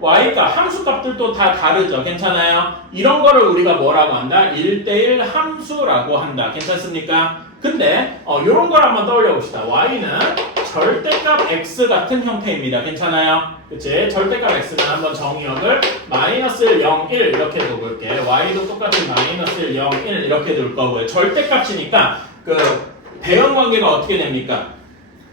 y 값 함수 값들도 다 다르죠. 괜찮아요? 이런 거를 우리가 뭐라고 한다? 1대1 함수라고 한다. 괜찮습니까? 근데 이런 걸 한번 떠올려 봅시다. y는 절대값 x 같은 형태입니다. 괜찮아요? 그치? 절대값 x는 한번 정의역을 마이너스 1, 0, 1 이렇게 둬볼게. y도 똑같이 마이너스 1, 0, 1 이렇게 둘 거고요. 절대값이니까 대응 관계가 어떻게 됩니까?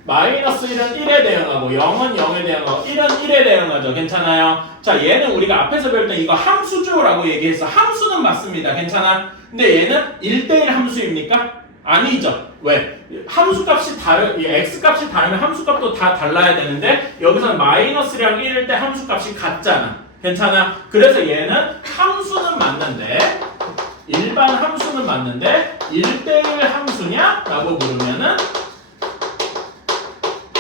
마이너스 1은 1에 대응하고 0은 0에 대응하고 1은 1에 대응하죠. 괜찮아요? 자, 얘는 우리가 앞에서 배울 때 이거 함수죠라고 얘기했어. 함수는 맞습니다. 괜찮아? 근데 얘는 1대1 함수입니까? 아니죠. 왜? 함수값이 x값이 다르면 함수값도 다 달라야 되는데 여기서는 마이너스랑 1일 때 함수값이 같잖아. 괜찮아? 그래서 얘는 함수는 맞는데 일반 함수는 맞는데 1대1 함수냐? 라고 물으면은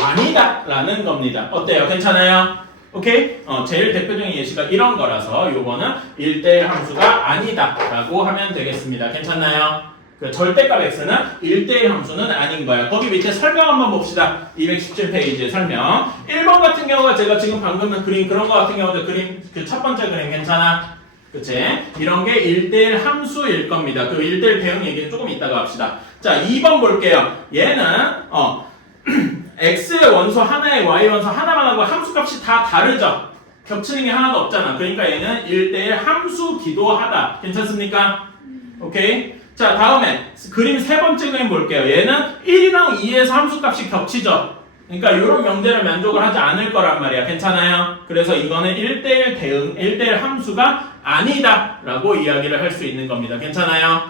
아니다 라는 겁니다. 어때요? 괜찮아요? 오케이? 제일 대표적인 예시가 이런 거라서 요거는 1대1 함수가 아니다 라고 하면 되겠습니다. 괜찮나요? 그 절대값 x는 1대1 함수는 아닌 거야. 거기 밑에 설명 한번 봅시다. 217페이지의 설명. 1번 같은 경우가 제가 지금 방금 그린 그런 거 같은 경우도 그림 그 첫 번째 그림 괜찮아? 그치? 이런 게 1대1 함수일 겁니다. 그 1대1 대응 얘기는 조금 이따가 합시다. 자, 2번 볼게요. 얘는 x의 원소 하나에 y 원소 하나만 하고 함수값이 다 다르죠? 겹치는 게 하나도 없잖아. 그러니까 얘는 1대1 함수기도 하다. 괜찮습니까? 오케이? 자, 다음에 그림 세 번째 그림 볼게요. 얘는 1이랑 2에서 함수값이 겹치죠? 그러니까 이런 명제를 만족을 하지 않을 거란 말이야. 괜찮아요? 그래서 이거는 1대1 대응, 1대1 함수가 아니다 라고 이야기를 할 수 있는 겁니다. 괜찮아요?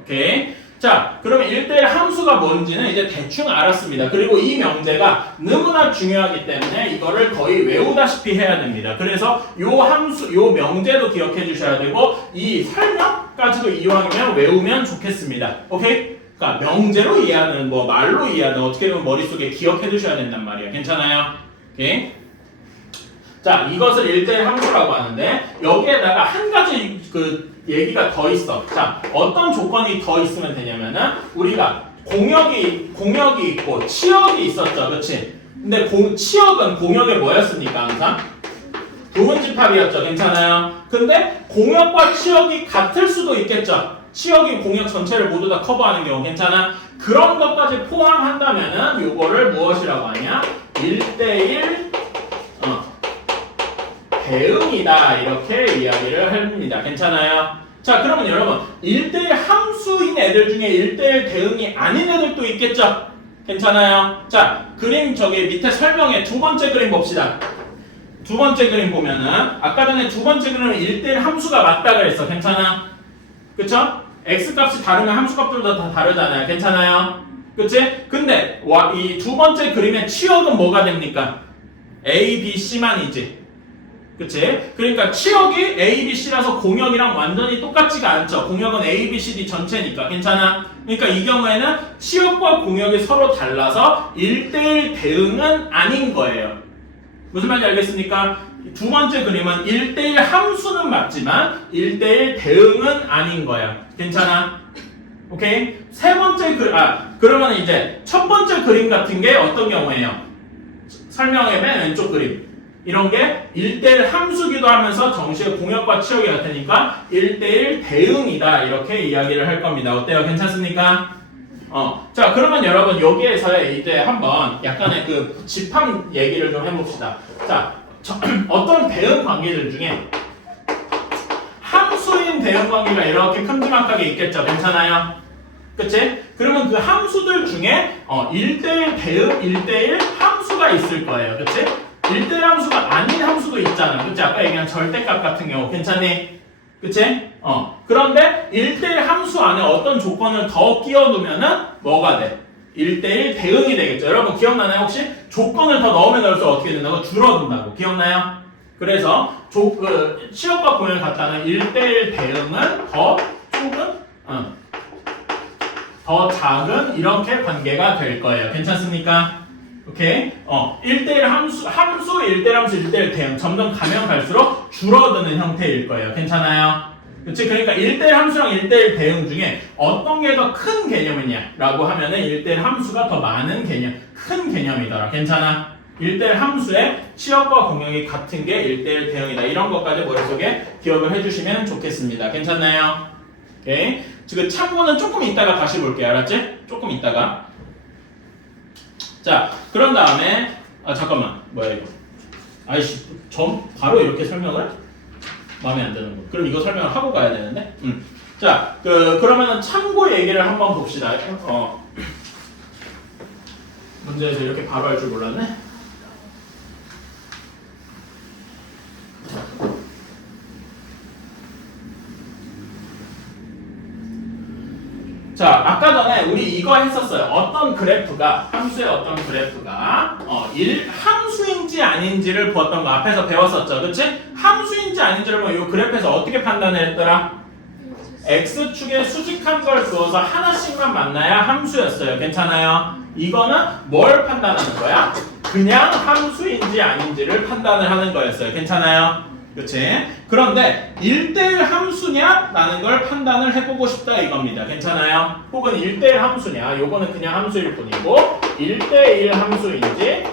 오케이. 자, 그러면 1대1 함수가 뭔지는 이제 대충 알았습니다. 그리고 이 명제가 너무나 중요하기 때문에 이거를 거의 외우다시피 해야 됩니다. 그래서 요 함수, 요 명제도 기억해 주셔야 되고 이 설명까지도 이왕이면 외우면 좋겠습니다. 오케이? 그러니까 명제로 이해하는, 뭐 말로 이해하는 어떻게 보면 머릿속에 기억해 두셔야 된단 말이에요. 괜찮아요? 오케이? 자, 이것을 1대1 함수라고 하는데 여기에다가 한 가지 얘기가 더 있어. 자, 어떤 조건이 더 있으면 되냐면은 우리가 공역이 있고 치역이 있었죠. 그치? 근데 치역은 공역의 뭐였습니까? 항상? 부분집합이었죠. 괜찮아요? 근데 공역과 치역이 같을 수도 있겠죠. 치역이 공역 전체를 모두 다 커버하는 경우 괜찮아? 그런 것까지 포함한다면은 요거를 무엇이라고 하냐? 1대1 대응이다 이렇게 이야기를 합니다. 괜찮아요? 자, 그러면 여러분 1대1 함수인 애들 중에 1대1 대응이 아닌 애들도 있겠죠? 괜찮아요? 자, 그림 저기 밑에 설명에 두 번째 그림 봅시다. 두 번째 그림 보면은 아까 전에 두 번째 그림은 1대1 함수가 맞다 그랬어. 괜찮아? 그쵸? x값이 다르면 함수값들도 다 다르잖아요. 괜찮아요? 그치? 근데 이 두 번째 그림의 치역은 뭐가 됩니까? a, b, c만이지. 그치? 그러니까 치역이 a, b, c라서 공역이랑 완전히 똑같지가 않죠. 공역은 a, b, c, d 전체니까. 괜찮아? 그러니까 이 경우에는 치역과 공역이 서로 달라서 1대1 대응은 아닌 거예요. 무슨 말인지 알겠습니까? 두 번째 그림은 1대1 함수는 맞지만 1대1 대응은 아닌 거야. 괜찮아? 오케이? 세 번째 그러면 이제 첫 번째 그림 같은 게 어떤 경우예요? 설명의 맨 왼쪽 그림. 이런 게 1대1 함수기도 하면서 정시의 공역과 치역이 같으니까 1대1 대응이다. 이렇게 이야기를 할 겁니다. 어때요? 괜찮습니까? 자, 그러면 여러분 여기에서 이제 한번 약간의 그 집합 얘기를 좀 해봅시다. 자, 어떤 대응 관계들 중에 함수인 대응 관계가 이렇게 큼지막하게 있겠죠. 괜찮아요? 그치? 그러면 그 함수들 중에 1대1 대응, 1대1 함수가 있을 거예요. 그치? 1대1 함수가 아닌 함수도 있잖아. 그치? 아까 얘기한 절대값 같은 경우. 괜찮니? 그치? 그런데 1대1 함수 안에 어떤 조건을 더 끼워두면은 뭐가 돼? 1대1 대응이 되겠죠. 여러분 기억나나요? 혹시 조건을 더 넣으면 넣을수록 어떻게 된다고? 줄어든다고. 기억나요? 그래서 취업과 공연을 갖다는 1대1 대응은 더 조금 더 작은 이렇게 관계가 될 거예요. 괜찮습니까? 오케이? 1대1 함수 1대1 함수, 1대1 대응 점점 가면 갈수록 줄어드는 형태일 거예요. 괜찮아요? 그치? 그러니까 1대1 함수랑 1대1 대응 중에 어떤 게 더 큰 개념이냐라고 하면은 1대1 함수가 더 많은 개념, 큰 개념이더라. 괜찮아? 1대1 함수의 취업과 공역이 같은 게 1대1 대응이다. 이런 것까지 머릿속에 기억을 해주시면 좋겠습니다. 괜찮나요? 오케이? 지금 참고는 조금 이따가 다시 볼게요. 알았지? 조금 이따가. 자, 그런 다음에 잠깐만. 뭐야 이거? 아이씨, 바로 이렇게 설명을? 마음에 안 드는 거. 그럼 이거 설명을 하고 가야 되는데. 자, 그러면은 참고 얘기를 한번 봅시다. 문제에서 이렇게 바로 할 줄 몰랐네. 자, 아까 전에 우리 이거 했었어요. 어떤 그래프가, 함수의 어떤 그래프가 함수인지 아닌지를 보았던 거 앞에서 배웠었죠. 그치? 함수인지 아닌지를 보면 이 그래프에서 어떻게 판단을 했더라? X축에 수직한 걸 그어서 하나씩만 만나야 함수였어요. 괜찮아요? 이거는 뭘 판단하는 거야? 그냥 함수인지 아닌지를 판단을 하는 거였어요. 괜찮아요? 그치? 그런데 1대1 함수냐? 라는 걸 판단을 해보고 싶다 이겁니다. 괜찮아요? 혹은 1대1 함수냐? 요거는 그냥 함수일 뿐이고 1대1 함수인지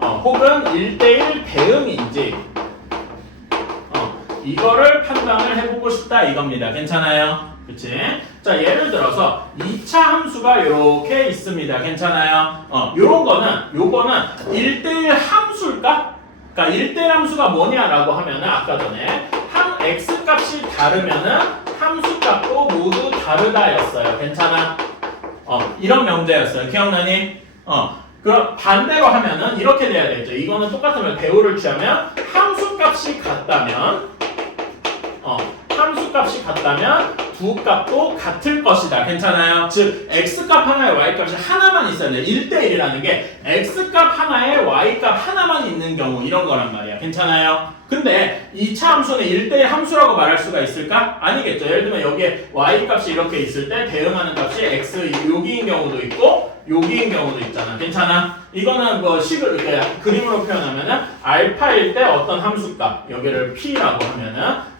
혹은 1대1 대응인지 이거를 판단을 해보고 싶다 이겁니다. 괜찮아요? 그치? 자, 예를 들어서 2차 함수가 이렇게 있습니다. 괜찮아요? 요거는 1대1 함수일까? 그러니까 1대1 함수가 뭐냐라고 하면은 아까 전에 x 값이 다르면은 함수 값도 모두 다르다였어요. 괜찮아? 이런 명제였어요. 기억나니? 그럼 반대로 하면은 이렇게 돼야 되겠죠. 이거는 똑같으면 대우를 취하면 함수 값이 같다면 두 값도 같을 것이다. 괜찮아요? 즉 x값 하나에 y값이 하나만 있어야 돼. 1대1이라는 게 x값 하나에 y값 하나만 있는 경우 이런 거란 말이야. 괜찮아요? 근데 2차 함수는 1대1 함수라고 말할 수가 있을까? 아니겠죠. 예를 들면 여기에 y값이 이렇게 있을 때 대응하는 값이 x 여기인 경우도 있고 여기인 경우도 있잖아. 괜찮아? 이거는 뭐 식을 이렇게 그림으로 표현하면은 알파일 때 어떤 함수값 여기를 p라고 하면은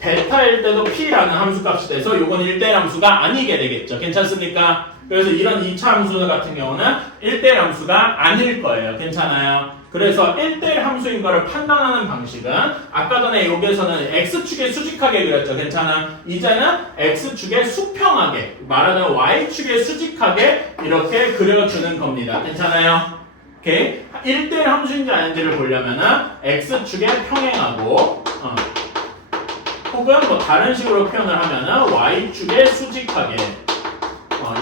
베타일 때도 p라는 함수값이 돼서 요건 1대1 함수가 아니게 되겠죠. 괜찮습니까? 그래서 이런 2차 함수 같은 경우는 1대1 함수가 아닐 거예요. 괜찮아요? 그래서 1대1 함수인 거를 판단하는 방식은 아까 전에 여기에서는 x축에 수직하게 그렸죠. 괜찮아? 이제는 x축에 수평하게 말하자면 y축에 수직하게 이렇게 그려주는 겁니다. 괜찮아요? 오케이? 1대1 함수인지 아닌지를 보려면은 x축에 평행하고 혹은 뭐 다른 식으로 표현을 하면은 y축에 수직하게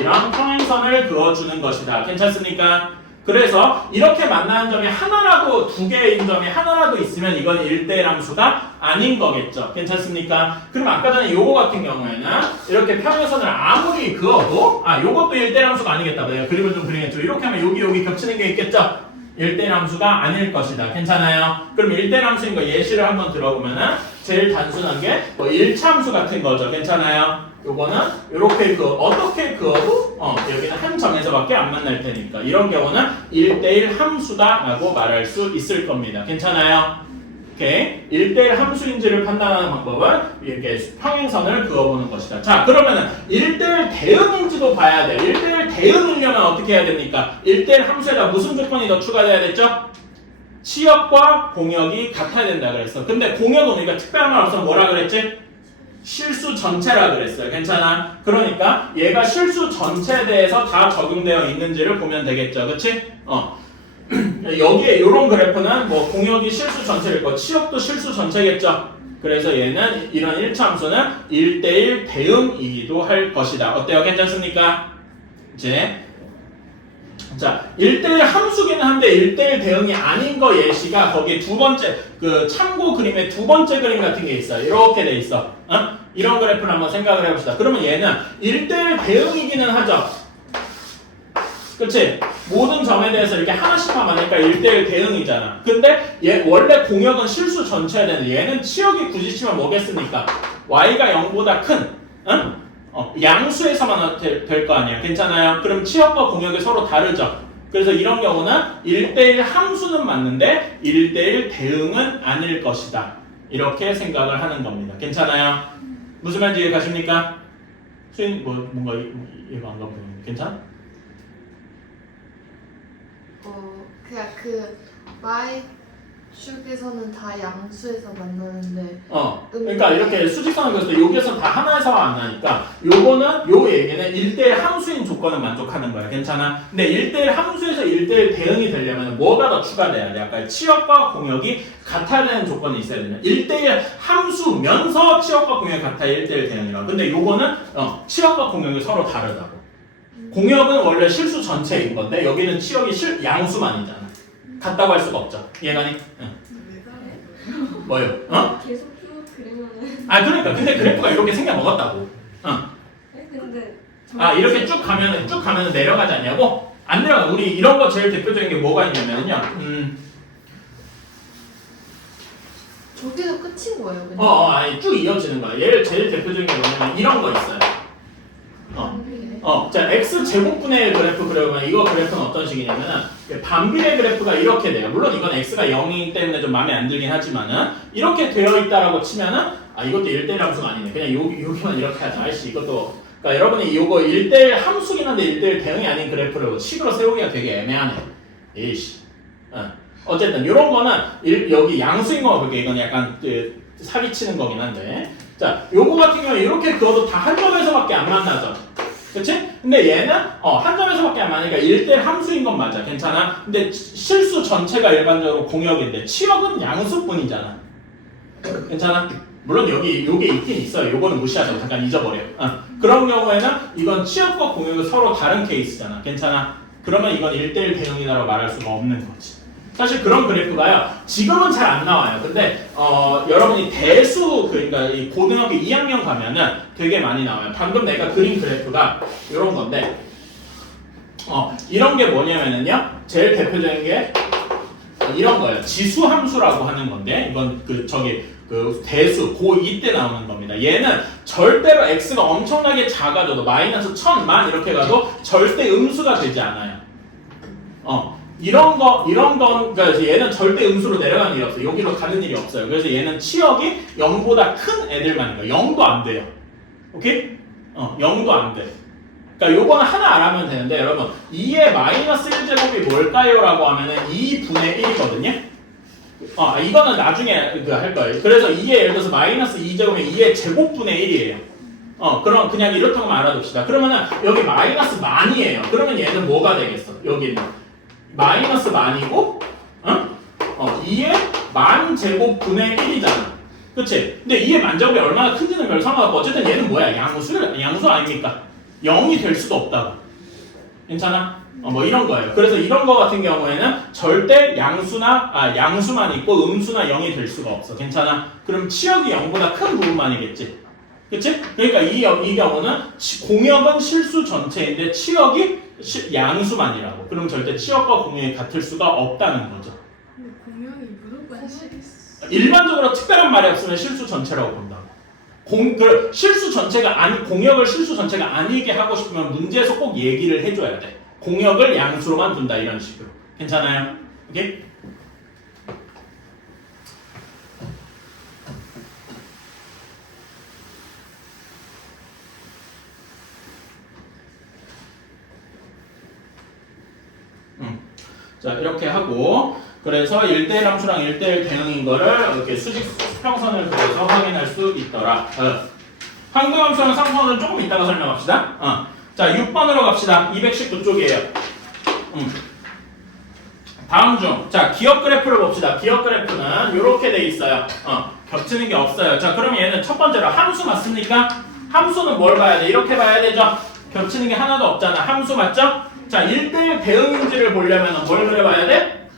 이런 평행선을 그어주는 것이다. 괜찮습니까? 그래서 이렇게 만나는 점이 하나라도 두 개인 점이 하나라도 있으면 이건 1대1 함수가 아닌 거겠죠. 괜찮습니까? 그럼 아까 전에 요거 같은 경우에는 이렇게 평행선을 아무리 그어도 요것도 1대1 함수가 아니겠다. 내가 그림을 좀 그리겠죠. 이렇게 하면 여기 겹치는 게 있겠죠. 1대1 함수가 아닐 것이다. 괜찮아요? 그럼 1대1 함수인 거 예시를 한번 들어보면은 제일 단순한 게 뭐 1차 함수 같은 거죠. 괜찮아요? 요거는 이렇게 어떻게 그어도 여기는 한 점에서밖에 안 만날 테니까 이런 경우는 1대1 함수다라고 말할 수 있을 겁니다. 괜찮아요? 오케이. 1대1 함수인지를 판단하는 방법은 이렇게 평행선을 그어보는 것이다. 자, 그러면은 1대1 대응인지도 봐야 돼요. 1대1 대응이려면 어떻게 해야 됩니까? 1대1 함수에다 무슨 조건이 더 추가돼야 됐죠? 취업과 공역이 같아야 된다 그랬어. 근데 공역은 우리가 특별한 말 없어서 뭐라 그랬지? 실수 전체라 그랬어요. 괜찮아? 그러니까 얘가 실수 전체에 대해서 다 적용되어 있는지를 보면 되겠죠. 그치? 여기에 이런 그래프는 뭐 공역이 실수 전체일 거, 취업도 실수 전체겠죠. 그래서 얘는 이런 1차 함수는 1대1 대응이기도 할 것이다. 어때요? 괜찮습니까? 이제 자, 1대1 함수기는 한데 1대1 대응이 아닌 거 예시가 거기 두 번째 그 참고 그림의 두 번째 그림 같은 게 있어요. 이렇게 돼 있어. 이런 그래프를 한번 생각을 해봅시다. 그러면 얘는 1대1 대응이기는 하죠. 그치? 모든 점에 대해서 이렇게 하나씩만 많으니까 1대1 대응이잖아. 근데 얘 원래 공역은 실수 전체야 되는데 얘는 치역이 굳이 치면 뭐겠습니까? y가 0보다 큰 응? 양수에서만 될 거 아니야. 괜찮아요? 그럼 치역과 공역이 서로 다르죠. 그래서 이런 경우는 1대1 함수는 맞는데 1대1 대응은 아닐 것이다. 이렇게 생각을 하는 겁니다. 괜찮아요? 무슨 말인지 이해 가십니까? 수인 뭔가 이해가 안 가보는 괜찮아? 그냥 그 Y축에서는 다 양수에서 만나는데 그러니까 이렇게 수직선을 그렸을 때 여기에서 다 하나에서 안 나니까 요거는 요 얘기는 1대1 함수인 조건은 만족하는 거야. 괜찮아? 근데 1대1 함수에서 1대1 대응이 되려면 뭐가 더 추가돼야 돼? 아까 치역과 공역이 같아야 되는 조건이 있어야 되냐? 1대1 함수면서 치역과 공역이 같아야 1대1 대응이라고. 근데 요거는 치역과 공역이 서로 다르다고. 공역은 원래 실수 전체인 건데 여기는 치역이 양수만이잖아. 같다고 할 수가 없죠. 이해가니? 응. 뭐요? 계속 쭉 그리면은 그러니까 근데 그래프가 이렇게 생겨 먹었다고. 근데 이렇게 쭉 가면은 내려가지 않냐고? 안 내려가. 우리 이런 거 제일 대표적인 게 뭐가 있냐면요. 저기서 끝인 거예요, 그냥. 아니 쭉 이어지는 거야. 얘를 제일 대표적인 게 뭐냐면 이런 거 있어요. 자, x 제곱분의 1 그래프 그려보면 이거 그래프는 어떤 식이냐면은 반비례 그래프가 이렇게 돼요. 물론 이건 x가 0이기 때문에 좀 마음에 안 들긴 하지만은 이렇게 되어 있다라고 치면은 이것도 1대1 함수가 아니네. 그냥 여기만 이렇게 하자. 아이씨 이것도 그러니까 여러분이 이거 1대1 함수긴 한데 1대1 대응이 아닌 그래프를 식으로 세우기가 되게 애매하네. 에이씨. 어쨌든 이런 거는 여기 양수인 거 볼게. 이건 약간 사기치는 거긴 한데. 자, 요거 같은 경우는 이렇게 그어도 다 한 점에서밖에 안 만나죠. 그치? 근데 얘는 한 점에서밖에 안 맞으니까 1대1 함수인 건 맞아. 괜찮아? 근데 실수 전체가 일반적으로 공역인데 치역은 양수뿐이잖아. 괜찮아? 물론 요게 있긴 있어요. 요거는 무시하자. 잠깐 잊어버려. 그런 경우에는 이건 치역과 공역이 서로 다른 케이스잖아. 괜찮아? 그러면 이건 1대1 대응이다라고 말할 수가 없는 거지. 사실 그런 그래프가요. 지금은 잘 안 나와요. 근데 여러분이 대수 그러니까 이 고등학교 2학년 가면은 되게 많이 나와요. 방금 내가 그린 그래프가 이런 건데 이런 게 뭐냐면은요. 제일 대표적인 게 이런 거예요. 지수 함수라고 하는 건데 이건 그 대수 고2 때 나오는 겁니다. 얘는 절대로 x가 엄청나게 작아져도 마이너스 1000만 이렇게 가도 절대 음수가 되지 않아요. 이런 건, 그러니까 얘는 절대 음수로 내려가는 일이 없어요. 여기로 가는 일이 없어요. 그래서 얘는 치역이 0보다 큰 애들만인 거예요. 0도 안 돼요. 오케이? 0도 안 돼. 그러니까 요거는 하나 알아면 되는데, 여러분, 2의 마이너스 1제곱이 뭘까요? 라고 하면은 2분의 1이거든요? 이거는 나중에 할 거예요. 그래서 2의 예를 들어서 마이너스 2제곱이 2의 제곱분의 1이에요. 그럼 그냥 이렇다고만 알아둡시다. 그러면은 여기 마이너스 만이에요. 그러면 얘는 뭐가 되겠어? 여기는. 마이너스 만이고 2의 만 제곱분의 1이잖아. 그치? 근데 2의 만제곱이 얼마나 큰지는 별 상관없고 어쨌든 얘는 뭐야? 양수 아닙니까? 0이 될 수도 없다고. 괜찮아? 뭐 이런 거예요. 그래서 이런 거 같은 경우에는 절대 양수만 있고 음수나 0이 될 수가 없어. 괜찮아? 그럼 치역이 0보다 큰 부분만이겠지. 그치? 그러니까 이 경우는 공역은 실수 전체인데 치역이 양수만이라고. 그럼 절대 치역과 공역이 같을 수가 없다는 거죠. 근데 공역이 무조건 일반적으로 특별한 말이 없으면 실수 전체라고 본다고. 공역을 실수 전체가 아니게 하고 싶으면 문제에서 꼭 얘기를 해줘야 돼. 공역을 양수로만 둔다 이런 식으로. 괜찮아요? 오케이? 자 이렇게 하고 그래서 1대1 함수랑 1대1 대응인 거를 이렇게 수평선을 그려서 확인할 수 있더라. 황금함수랑 상수함수는 조금 이따가 설명합시다. 자 6번으로 갑시다. 219쪽이에요. 다음 중 자 기억 그래프를 봅시다. 기억 그래프는 이렇게 돼 있어요. 겹치는 게 없어요. 자 그러면 얘는 첫 번째로 함수 맞습니까? 함수는 뭘 봐야 돼? 이렇게 봐야 되죠? 겹치는 게 하나도 없잖아. 함수 맞죠? 자, 1대1 대응인지를 보려면 뭘 그려봐야 돼?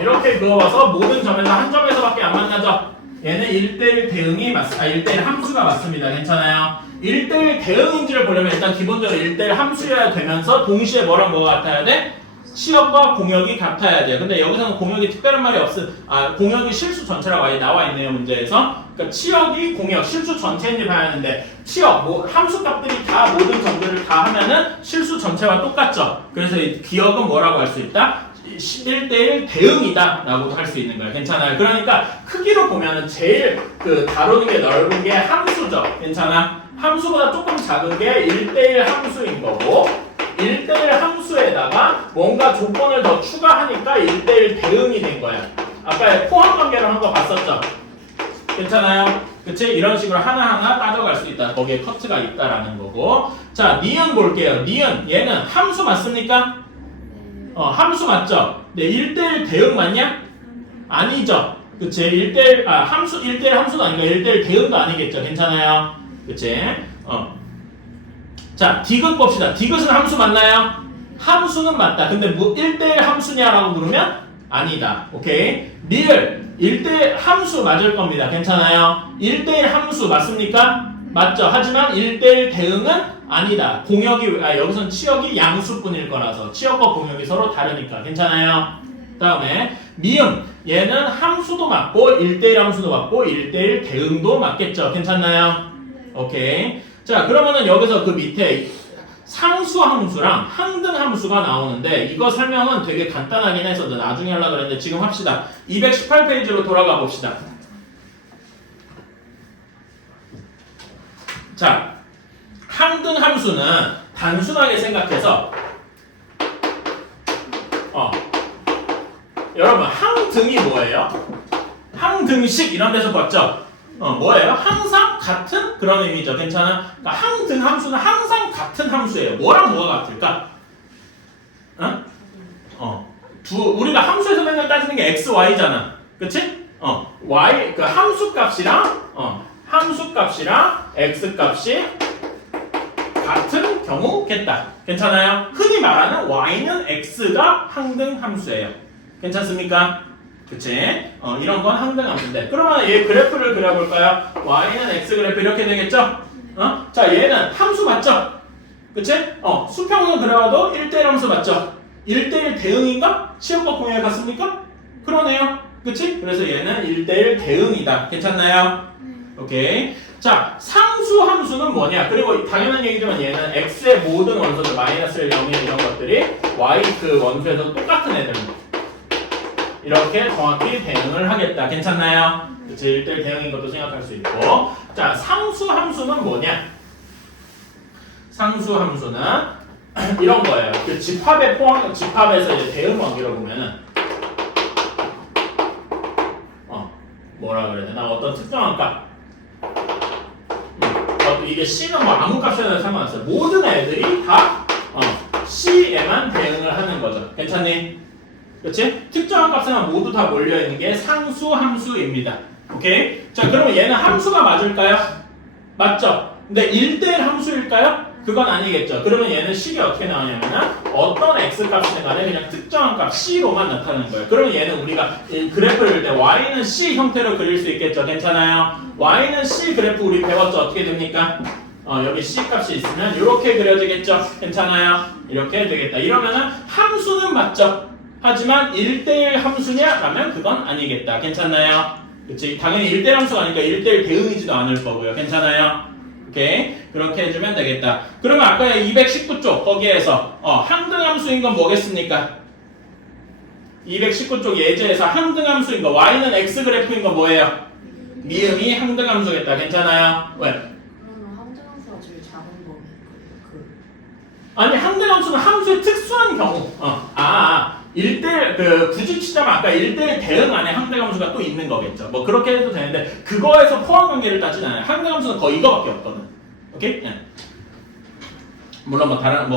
이렇게 그어봐서 모든 점에서 한 점에서밖에 안 만나죠? 얘는 1대1 대응이 1대1 함수가 맞습니다. 괜찮아요? 1대1 대응인지를 보려면 일단 기본적으로 1대1 함수여야 되면서 동시에 뭐랑 뭐가 같아야 돼? 치역과 공역이 같아야 돼. 근데 여기서는 공역이 특별한 말이 공역이 실수 전체라고 아예 나와 있네요, 문제에서. 그러니까 치역이 공역, 실수 전체인지 봐야 하는데, 치역, 함수 값들이 다 모든 정도를 다 하면은 실수 전체와 똑같죠. 그래서 이 기억은 뭐라고 할 수 있다? 1대1 대응이다 라고도 할 수 있는 거예요. 괜찮아요? 그러니까 크기로 보면은 제일 다루는 게 넓은 게 함수죠. 괜찮아? 함수보다 조금 작은 게 1대1 함수인 거고, 1대1 함수에다가 뭔가 조건을 더 추가하니까 1대1 대응이 된 거야. 아까 포함 관계로 한 거 봤었죠? 괜찮아요? 그치? 이런 식으로 하나하나 따져갈 수 있다. 거기에 커트가 있다라는 거고. 자, 니은 볼게요. 니은, 얘는 함수 맞습니까? 함수 맞죠? 네, 1대1 대응 맞냐? 아니죠? 그치? 1대1 함수도 아니고 1대1 대응도 아니겠죠? 괜찮아요? 그치? 자, 디귿 봅시다. 디귿은 함수 맞나요? 함수는 맞다. 근데 1대1 함수냐라고 물으면 아니다. 오케이? 리을 1대1 함수 맞을 겁니다. 괜찮아요? 1대1 함수 맞습니까? 맞죠? 하지만 1대1 대응은 아니다. 여기선 치역이 양수뿐일 거라서 치역과 공역이 서로 다르니까. 괜찮아요? 다음에 미음 얘는 함수도 맞고 1대1 함수도 맞고 1대1 대응도 맞겠죠? 괜찮나요? 오케이. 자, 그러면은 여기서 그 밑에 상수 함수랑 항등 함수가 나오는데 이거 설명은 되게 간단하긴 해서 나중에 하려고 그랬는데 지금 합시다. 218페이지로 돌아가 봅시다. 자, 항등 함수는 단순하게 생각해서 여러분 항등이 뭐예요? 항등식 이런 데서 봤죠? 뭐예요? 항상 같은 그런 의미죠. 괜찮아? 그러니까 항등 함수는 항상 같은 함수예요. 뭐랑 뭐가 같을까? 우리가 함수에서 맨날 따지는 게 x, y잖아. 그치? y, 그 함수값이랑 x 값이 같은 경우겠다. 괜찮아요? 흔히 말하는 y는 x가 항등 함수예요. 괜찮습니까? 그치? 이런 건 항등 함수인데. 그러면 얘 그래프를 그려볼까요? y는 x 그래프 이렇게 되겠죠? 자, 얘는 함수 맞죠? 그치? 수평으로 그려봐도 1대1 함수 맞죠? 1대1 대응인가? 치역과 공역이 같습니까? 그러네요. 그치? 그래서 얘는 1대1 대응이다. 괜찮나요? 오케이. 자, 상수 함수는 뭐냐? 그리고 당연한 얘기지만 얘는 x의 모든 원소들, 마이너스 1, 0, 1 이런 것들이 y 그 원소에서 똑같은 애들. 이렇게 정확히 대응을 하겠다. 괜찮나요? 그치? 1대1 대응인 것도 생각할 수 있고. 자, 상수 함수는 뭐냐? 상수 함수는 이런 거예요. 그 집합에서 이제 대응 관계로 보면은 뭐라 그래야 되나? 어떤 특정한 값. 이게 C는 뭐 아무 값이나 상관없어요. 모든 애들이 다 C에만 대응을 하는 거죠. 괜찮니? 그렇지? 특정한 값에만 모두 다 몰려있는 게 상수 함수입니다. 오케이? 자, 그러면 얘는 함수가 맞을까요? 맞죠? 근데 1대1 함수일까요? 그건 아니겠죠. 그러면 얘는 식이 어떻게 나오냐면 어떤 x 값이든 간에 그냥 특정한 값 c로만 나타나는 거예요. 그러면 얘는 우리가 그래프를 그릴 때 y는 c 형태로 그릴 수 있겠죠. 괜찮아요? y는 c 그래프 우리 배웠죠. 어떻게 됩니까? 여기 c 값이 있으면 이렇게 그려지겠죠. 괜찮아요? 이렇게 되겠다. 이러면은 함수는 맞죠. 하지만 1대1 함수냐? 라면 그건 아니겠다. 괜찮나요? 그치? 당연히 1대1 함수가 아니니까 1대1 대응이지도 않을 거고요. 괜찮아요? 오케이. 그렇게 해주면 되겠다. 그러면 아까 219쪽 거기에서 항등함수인 건 뭐겠습니까? 219쪽 예제에서 항등함수인 거 y는 x 그래프인 거 뭐예요? 미음이 항등함수겠다. 괜찮아요? 왜? 그러면 함정함수가 제일 작은 거네. 아니 항등함수는 함수의 특수한 경우 1대1 굳이 치자면 아까 1대1 대응 안에 항등함수가 또 있는 거겠죠. 뭐 그렇게 해도 되는데 그거에서 포함 관계를 따지는 않아요. 항등함수는 거의 이거밖에 없거든. 오케이? 예. 물론 뭐 다른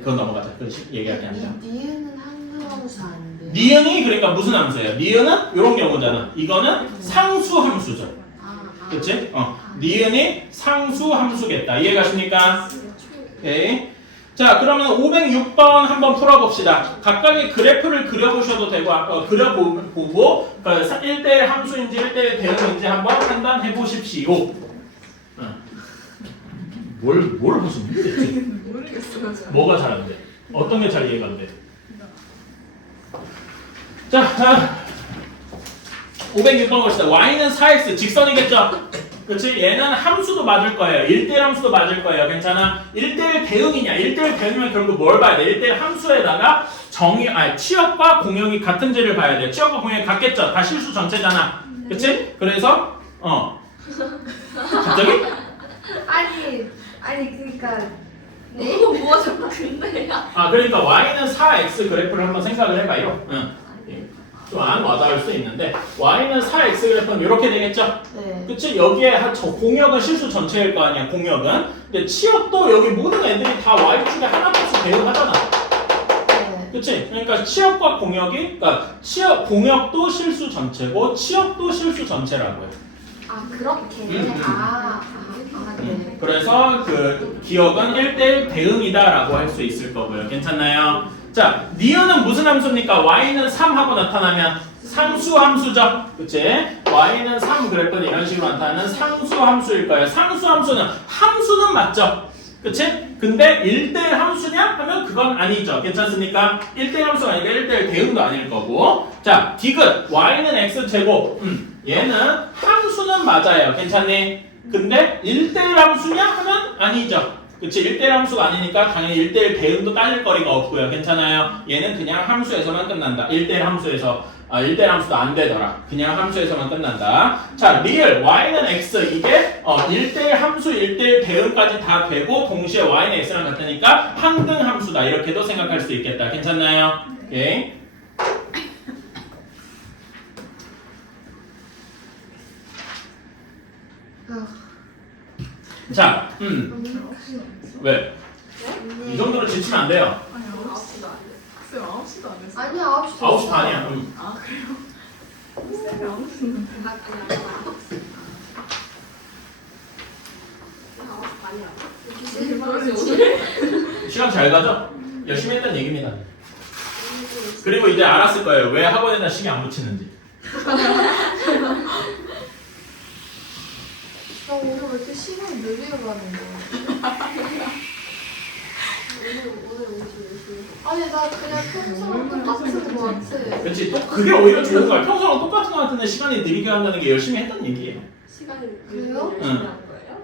그건 넘어가자. 그 얘기할 게 아니라. 니은은 함정함수 아닌데. 니은이 그러니까 무슨 함수예요? 니은은 이런 경우잖아. 이거는 상수 함수죠. 그렇지? 니은이 상수 함수겠다. 이해가십니까? 오케이. 자, 그러면 506번 한번 풀어봅시다. 각각의 그래프를 그려보셔도 되고, 그려보고, 1대1 함수인지 1대1 대응인지 한번 판단해 보십시오. 뭘 무슨 문제지? 모르겠어요. 뭐가 잘 안 돼? 어떤 게 잘 이해가 안 돼? 자, 506번 봅시다. y는 4x 직선이겠죠? 그치? 얘는 함수도 맞을 거예요. 1대1 함수도 맞을 거예요. 괜찮아? 1대1 대응이냐? 1대1 대응이면 결국 뭘 봐야 돼? 1대1 함수에다가 치역과 공역이 같은지를 봐야 돼. 치역과 공역이 같겠죠? 다 실수 전체잖아. 그치? 그래서 갑자기? 아니 그러니까 뭐가 자꾸 근데야? 그러니까 y는 4x 그래프를 한번 생각을 해봐요. 좀 안 와닿을 수 있는데 y는 4x 그래프는 이렇게 되겠죠? 네. 그치? 여기에 공역은 실수 전체일 거 아니야, 공역은. 근데 치역도 여기 모든 애들이 다 y축에 하나씩 대응하잖아. 네. 그치? 그러니까 치역과 공역이, 그러니까 공역도 실수 전체고 치역도 실수 전체라고요. 그렇게. 네. 그래서 그 기억은 1대1 대응이다라고 할 수 있을 거고요. 괜찮나요? 자, 니은은 무슨 함수입니까? y는 3하고 나타나면 상수 함수죠. 그치? y는 3 그래프는 이런 식으로 나타나는 상수 함수일 거예요. 상수 함수는 맞죠? 그치? 근데 1대1 함수냐? 하면 그건 아니죠. 괜찮습니까? 1대1 함수가 아니라 1대1 대응도 아닐 거고. 자, 디귿 y는 x제곱. 얘는 함수는 맞아요. 괜찮니? 근데 1대1 함수냐? 하면 아니죠. 그치? 1대1 함수가 아니니까 당연히 1대1 대응도 따질 거리가 없고요. 괜찮아요? 얘는 그냥 함수에서만 끝난다. 1대1 함수에서 1대1 함수도 안 되더라. 그냥 함수에서만 끝난다. 자, 리얼 y는 x 이게 1대1 함수, 1대1 대응까지 다 되고 동시에 y는 x랑 같으니까 항등 함수다. 이렇게도 생각할 수 있겠다. 괜찮나요? 오케이. 자, 왜? 이 정도로 지치면 안 돼요. 아니 9시도 안 됐어. 쌤 9시도 안 됐어. 아니야 9시. 9시 반이야. 아 그래요? 쌤이 9시는 시간 잘 가죠? 열심히 했다는 얘기입니다. 그리고 이제 알았을 거예요. 왜 학원에다 시계 안 붙이는지. 나 오늘 왜 이렇게 시간이 느리게 가는 거야? 오늘 아니 나 그냥 평소랑 똑같은 거 같아. 그렇지. 또 그게 오히려 좋은 거야. 평소랑 똑같은 거 같은데 시간이 느리게 간다는 게 열심히 했다는 얘기예요. 그래요? 열심히 한 거예요?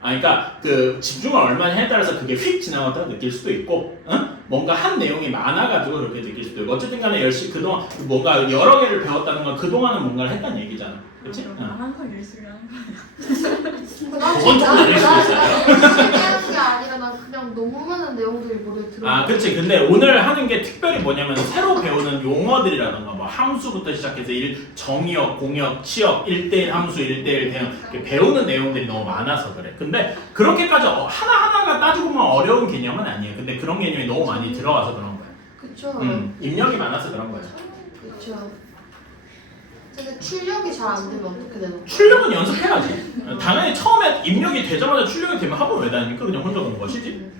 그러니까 그 집중을 얼마나 했에 따라서 그게 휙 지나갔다고 느낄 수도 있고, 뭔가 한 내용이 많아가지고 그렇게 느낄 수도 있고, 어쨌든간에 열심히 그동안 뭔가 여러 개를 배웠다는 건 그동안은 뭔가를 했다는 얘기잖아. 그렇지? 항상 열심히 하는 거야. 그건 조금 느릴 수 있어요. 열심히 하는 게 아니라 나 그냥 너무 많은 내용들이 머리에 들어. 그렇지. 근데 오늘 하는 게 특별히 뭐냐면 새로 배우는 용어들이라던가 뭐 함수부터 시작해서 정의역, 공역, 치역, 1대1 함수, 1대1 대응 이렇게 배우는 내용들이 너무 많아서 그래. 근데 그렇게까지 하나하나가 따지고 보면 어려운 개념은 아니에요. 근데 그런 개념이 너무 많이 들어가서 그런 거야. 그쵸. 입력이 많아서 그런 거야. 그쵸. 근데 출력이 잘 안 되면 어떻게 되는 거야? 출력은 연습해야지. 당연히 처음에 입력이 되자마자 출력이 되면 학원 왜 다니니까 그냥 혼자 공부하시지.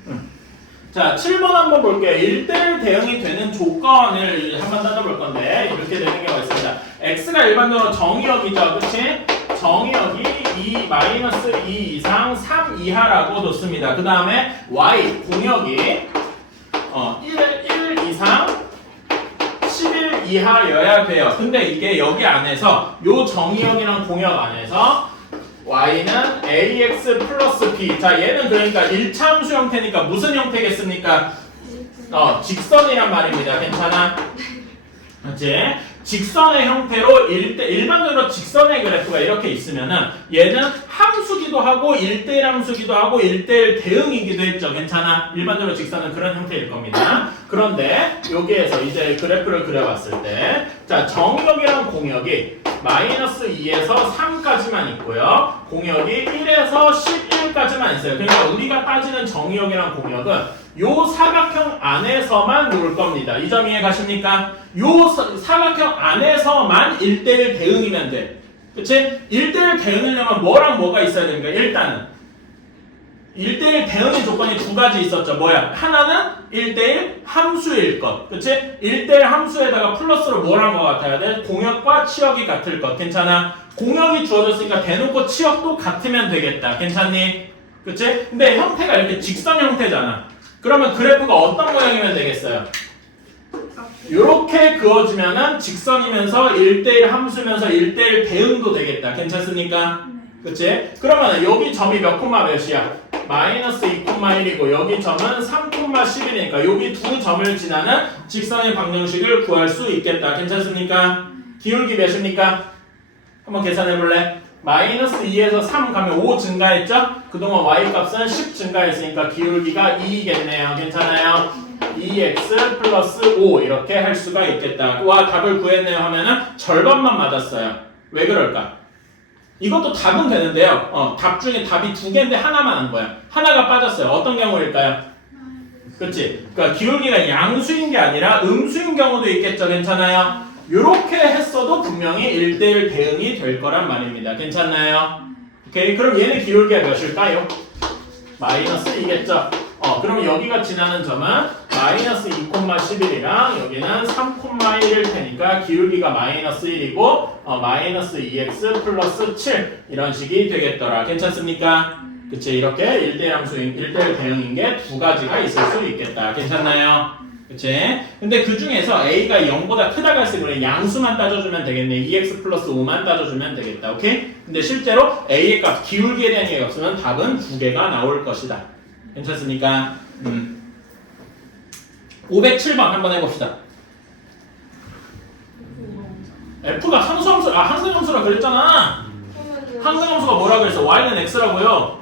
자, 7번 한번 볼게요. 1대1 대응이 되는 조건을 한번 따져볼 건데 이렇게 되는 경우가 있습니다. x가 일반적으로 정의역이죠. 그치? 정의역이 2 이상 3 이하라고 뒀습니다. 그 다음에 y 공역이 1 이상 11 이하여야 돼요. 근데 이게 여기 안에서 요 정의역이랑 공역 안에서 y는 ax 플러스 b. 자, 얘는 그러니까 1차 함수 형태니까 무슨 형태겠습니까? 직선이란 말입니다. 괜찮아? 그렇지? 직선의 형태로 일반적으로 직선의 그래프가 이렇게 있으면은 얘는 함수기도 하고 1대1 함수기도 하고 1대1 대응이기도 했죠. 괜찮아? 일반적으로 직선은 그런 형태일 겁니다. 그런데 여기에서 이제 그래프를 그려봤을 때 자, 정의역이랑 공역이 -2에서 3까지만 있고요. 공역이 1에서 11까지만 있어요. 그러니까 우리가 따지는 정의역이랑 공역은 요 사각형 안에서만 놀 겁니다. 이 점 이해 가십니까? 요 사각형 안에서만 1대1 대응이면 돼. 그치? 1대1 대응이려면 뭐랑 뭐가 있어야 되니까 일단은 1대1 대응의 조건이 두 가지 있었죠. 뭐야? 하나는 1대1 함수일 것. 그치? 1대1 함수에다가 플러스로 뭘 한 것 같아야 돼? 공역과 치역이 같을 것. 괜찮아? 공역이 주어졌으니까 대놓고 치역도 같으면 되겠다. 괜찮니? 그치? 근데 형태가 이렇게 직선 형태잖아. 그러면 그래프가 어떤 모양이면 되겠어요? 이렇게 그어지면은 직선이면서 1대1 함수면서 1대1 대응도 되겠다. 괜찮습니까? 그치? 그러면 여기 점이 몇 콤마 몇이야? 마이너스 2,1이고 여기 점은 3,11이니까 여기 두 점을 지나는 직선의 방정식을 구할 수 있겠다. 괜찮습니까? 기울기 몇입니까? 한번 계산해 볼래? 마이너스 2에서 3 가면 5 증가했죠? 그동안 y값은 10 증가했으니까 기울기가 2겠네요. 괜찮아요? 2x 플러스 5 이렇게 할 수가 있겠다. 와 답을 구했네요 하면은 절반만 맞았어요. 왜 그럴까? 이것도 답은 되는데요. 답 중에 답이 두 개인데 하나만 한 거야. 하나가 빠졌어요. 어떤 경우일까요? 그치? 그러니까 기울기가 양수인 게 아니라 음수인 경우도 있겠죠. 괜찮아요? 이렇게 했어도 분명히 1대1 대응이 될 거란 말입니다. 괜찮나요? 오케이. 그럼 얘는 기울기가 몇일까요? 마이너스 2겠죠? 그럼 여기가 지나는 점은 마이너스 2,11이랑 여기는 3,1일 테니까 기울기가 마이너스 1이고 마이너스 2x 플러스 7 이런 식이 되겠더라. 괜찮습니까? 그치? 이렇게 1대1 함수인 1대1 대응인 게 두 가지가 있을 수 있겠다. 괜찮나요? 그치? 근데 그 중에서 a가 0보다 크다고 했을 때 양수만 따져주면 되겠네. 2x 플러스 5만 따져주면 되겠다. 오케이? 근데 실제로 a의 값, 기울기에 대한 얘기가 없으면 답은 두 개가 나올 것이다. 괜찮습니까? 507번 한번 해봅시다. f가 상수함수, 항등함수라 그랬잖아. 항등함수가 뭐라 그랬어? y는 x라고요.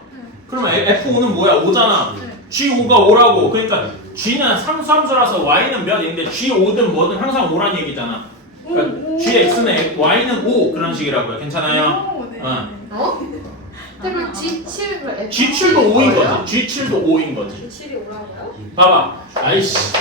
그러면 f5는 뭐야? 5잖아. g5가 5라고. 그러니까 g는 상수함수라서 y는 몇인데 g5든 뭐든 항상 5란 얘기잖아. 그러니까 gx는 y는 5 그런 식이라고요. 괜찮아요? 그럼 G7을 G7도 5인 거지. G7도 5인 거지. G7이 오라고요? 봐봐. 아이씨.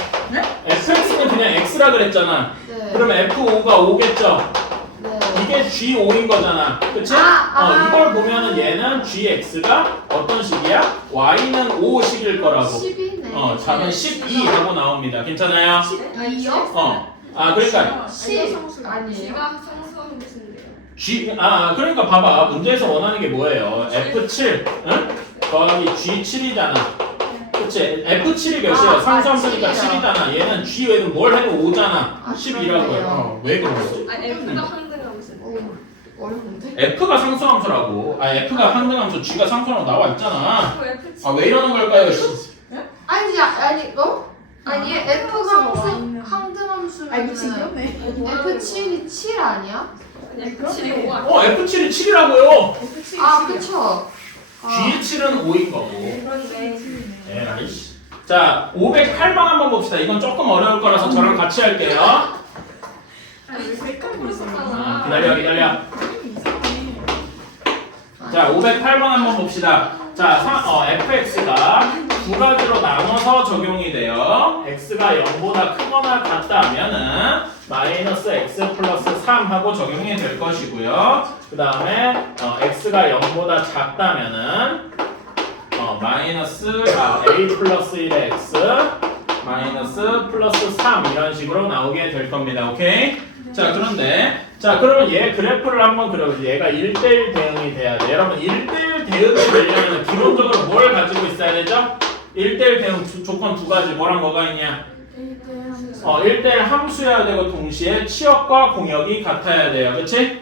fx는 그냥 x라 그랬잖아. 네. 그러면 f5가 5겠죠? 네. 이게 G5인 거잖아. 그치? 이걸 보면은 얘는 GX가 어떤 식이야? Y는 5식일 거라고. 10이네. 답은 12 하고 나옵니다. 괜찮아요? 12요? 그러니까 10 아니에요? G가 상수하는 뜻인데요. 그러니까 봐봐. 문제에서 원하는 게 뭐예요? F7, 응? 거기 G7이잖아. 그치? F7이 몇이야? 상수함수니까 7이잖아. 얘는 G 외에는 뭘 해도 5잖아. 12라고요. 왜 그런 거지? F가 항등함수. 어려운데? F가 상수함수라고. F가 항등함수, G가 상수라고 나와 있잖아. 왜 이러는 걸까요? 아니 F가 항등함수면 아니 미친 그러네. F7이 7 아니야? F7이 5 F7이 7이라고요. 그쵸. G7은 5인 거고. 그런데 아이씨. 자, 508번 한번 봅시다. 이건 조금 어려울 거라서 저랑 같이 할게요. 왜 색깔이 있어? 기다려. 자, 508번 한번 봅시다. 자, fx가 두 가지로 나눠서 적용이 돼요. x가 0보다 크거나 같다면은 마이너스 x 플러스 3 하고 적용이 될 것이고요. 그 다음에 x가 0보다 작다면은 마이너스 a 플러스 1의 x 마이너스 플러스 3 이런 식으로 나오게 될 겁니다. 오케이? 자, 그런데 그러면 얘 그래프를 한번 그려보죠. 얘가 1대1 대응이 돼야 돼. 여러분 1대1 대응이 되려면 기본적으로 뭘 가지고 있어야 되죠? 1대1 대응 조건 두 가지. 뭐랑 뭐가 있냐? 1대1 함수여야 되고 동시에 치역과 공역이 같아야 돼요. 그치?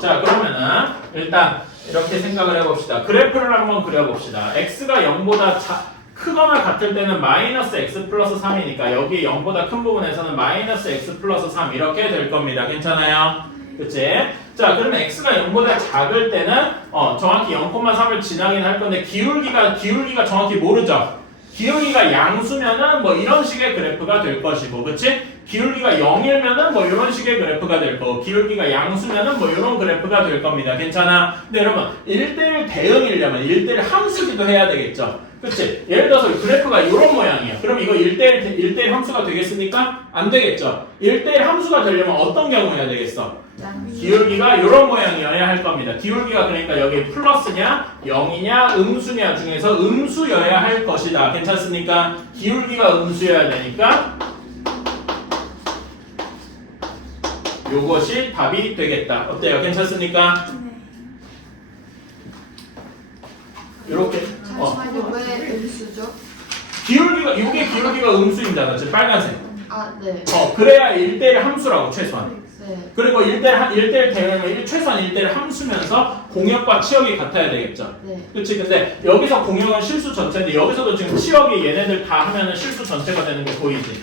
자, 그러면은 일단 이렇게 생각을 해봅시다. 그래프를 한번 그려봅시다. x가 0보다 크거나 같을 때는 마이너스 x 플러스 3이니까 여기 0보다 큰 부분에서는 마이너스 x 플러스 3 이렇게 될 겁니다. 괜찮아요? 그치? 자, 그러면 x가 0보다 작을 때는 정확히 0,3을 지나긴 할 건데 기울기가 정확히 모르죠? 기울기가 양수면은 뭐 이런 식의 그래프가 될 것이고, 그치? 기울기가 0이면은 뭐 이런 식의 그래프가 될 거고, 기울기가 양수면은 뭐 이런 그래프가 될 겁니다. 괜찮아? 근데 여러분 1대1 대응이려면 1대1 함수기도 해야 되겠죠? 그치? 예를 들어서 그래프가 이런 모양이야. 그럼 이거 1대1 함수가 되겠습니까? 안 되겠죠. 1대1 함수가 되려면 어떤 경우여야 되겠어? 기울기가 이런 모양이어야 할 겁니다. 기울기가 그러니까 여기 플러스냐, 0이냐, 음수냐 중에서 음수여야 할 것이다. 괜찮습니까? 기울기가 음수여야 되니까 요것이 답이 되겠다. 어때요? 괜찮습니까? 이렇게 잠시만요. 왜 음수죠? 기울기가 이게 기울기가 음수입니다. 지금 빨간색. 아, 네. 그래야 1대1 함수라고 최소한. 네. 그리고 1대1 되면 최소한 1대1 함수면서 공역과 치역이 같아야 되겠죠. 네. 그치? 근데 여기서 공역은 실수 전체인데 여기서도 지금 치역이 얘네들 다 하면은 실수 전체가 되는 게 보이지?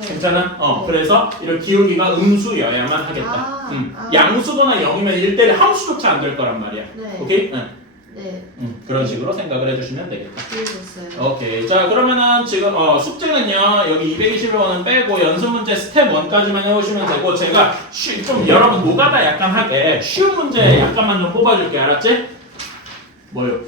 네. 괜찮아? 네. 그래서 이런 기울기가 음수여야만 하겠다. 양수거나 0이면 1대1 함수조차 안 될 거란 말이야. 네. 오케이? 응. 네. 그런 식으로 생각을 해주시면 되겠다. 이해됐어요. 오케이. 자, 그러면은 지금 숙제는요. 여기 221은 빼고 연습 문제 스텝 1까지만 해오시면 되고 제가 좀 여러분 노가다 약간 하게 쉬운 문제 약간만 좀 뽑아줄게. 알았지? 뭐요?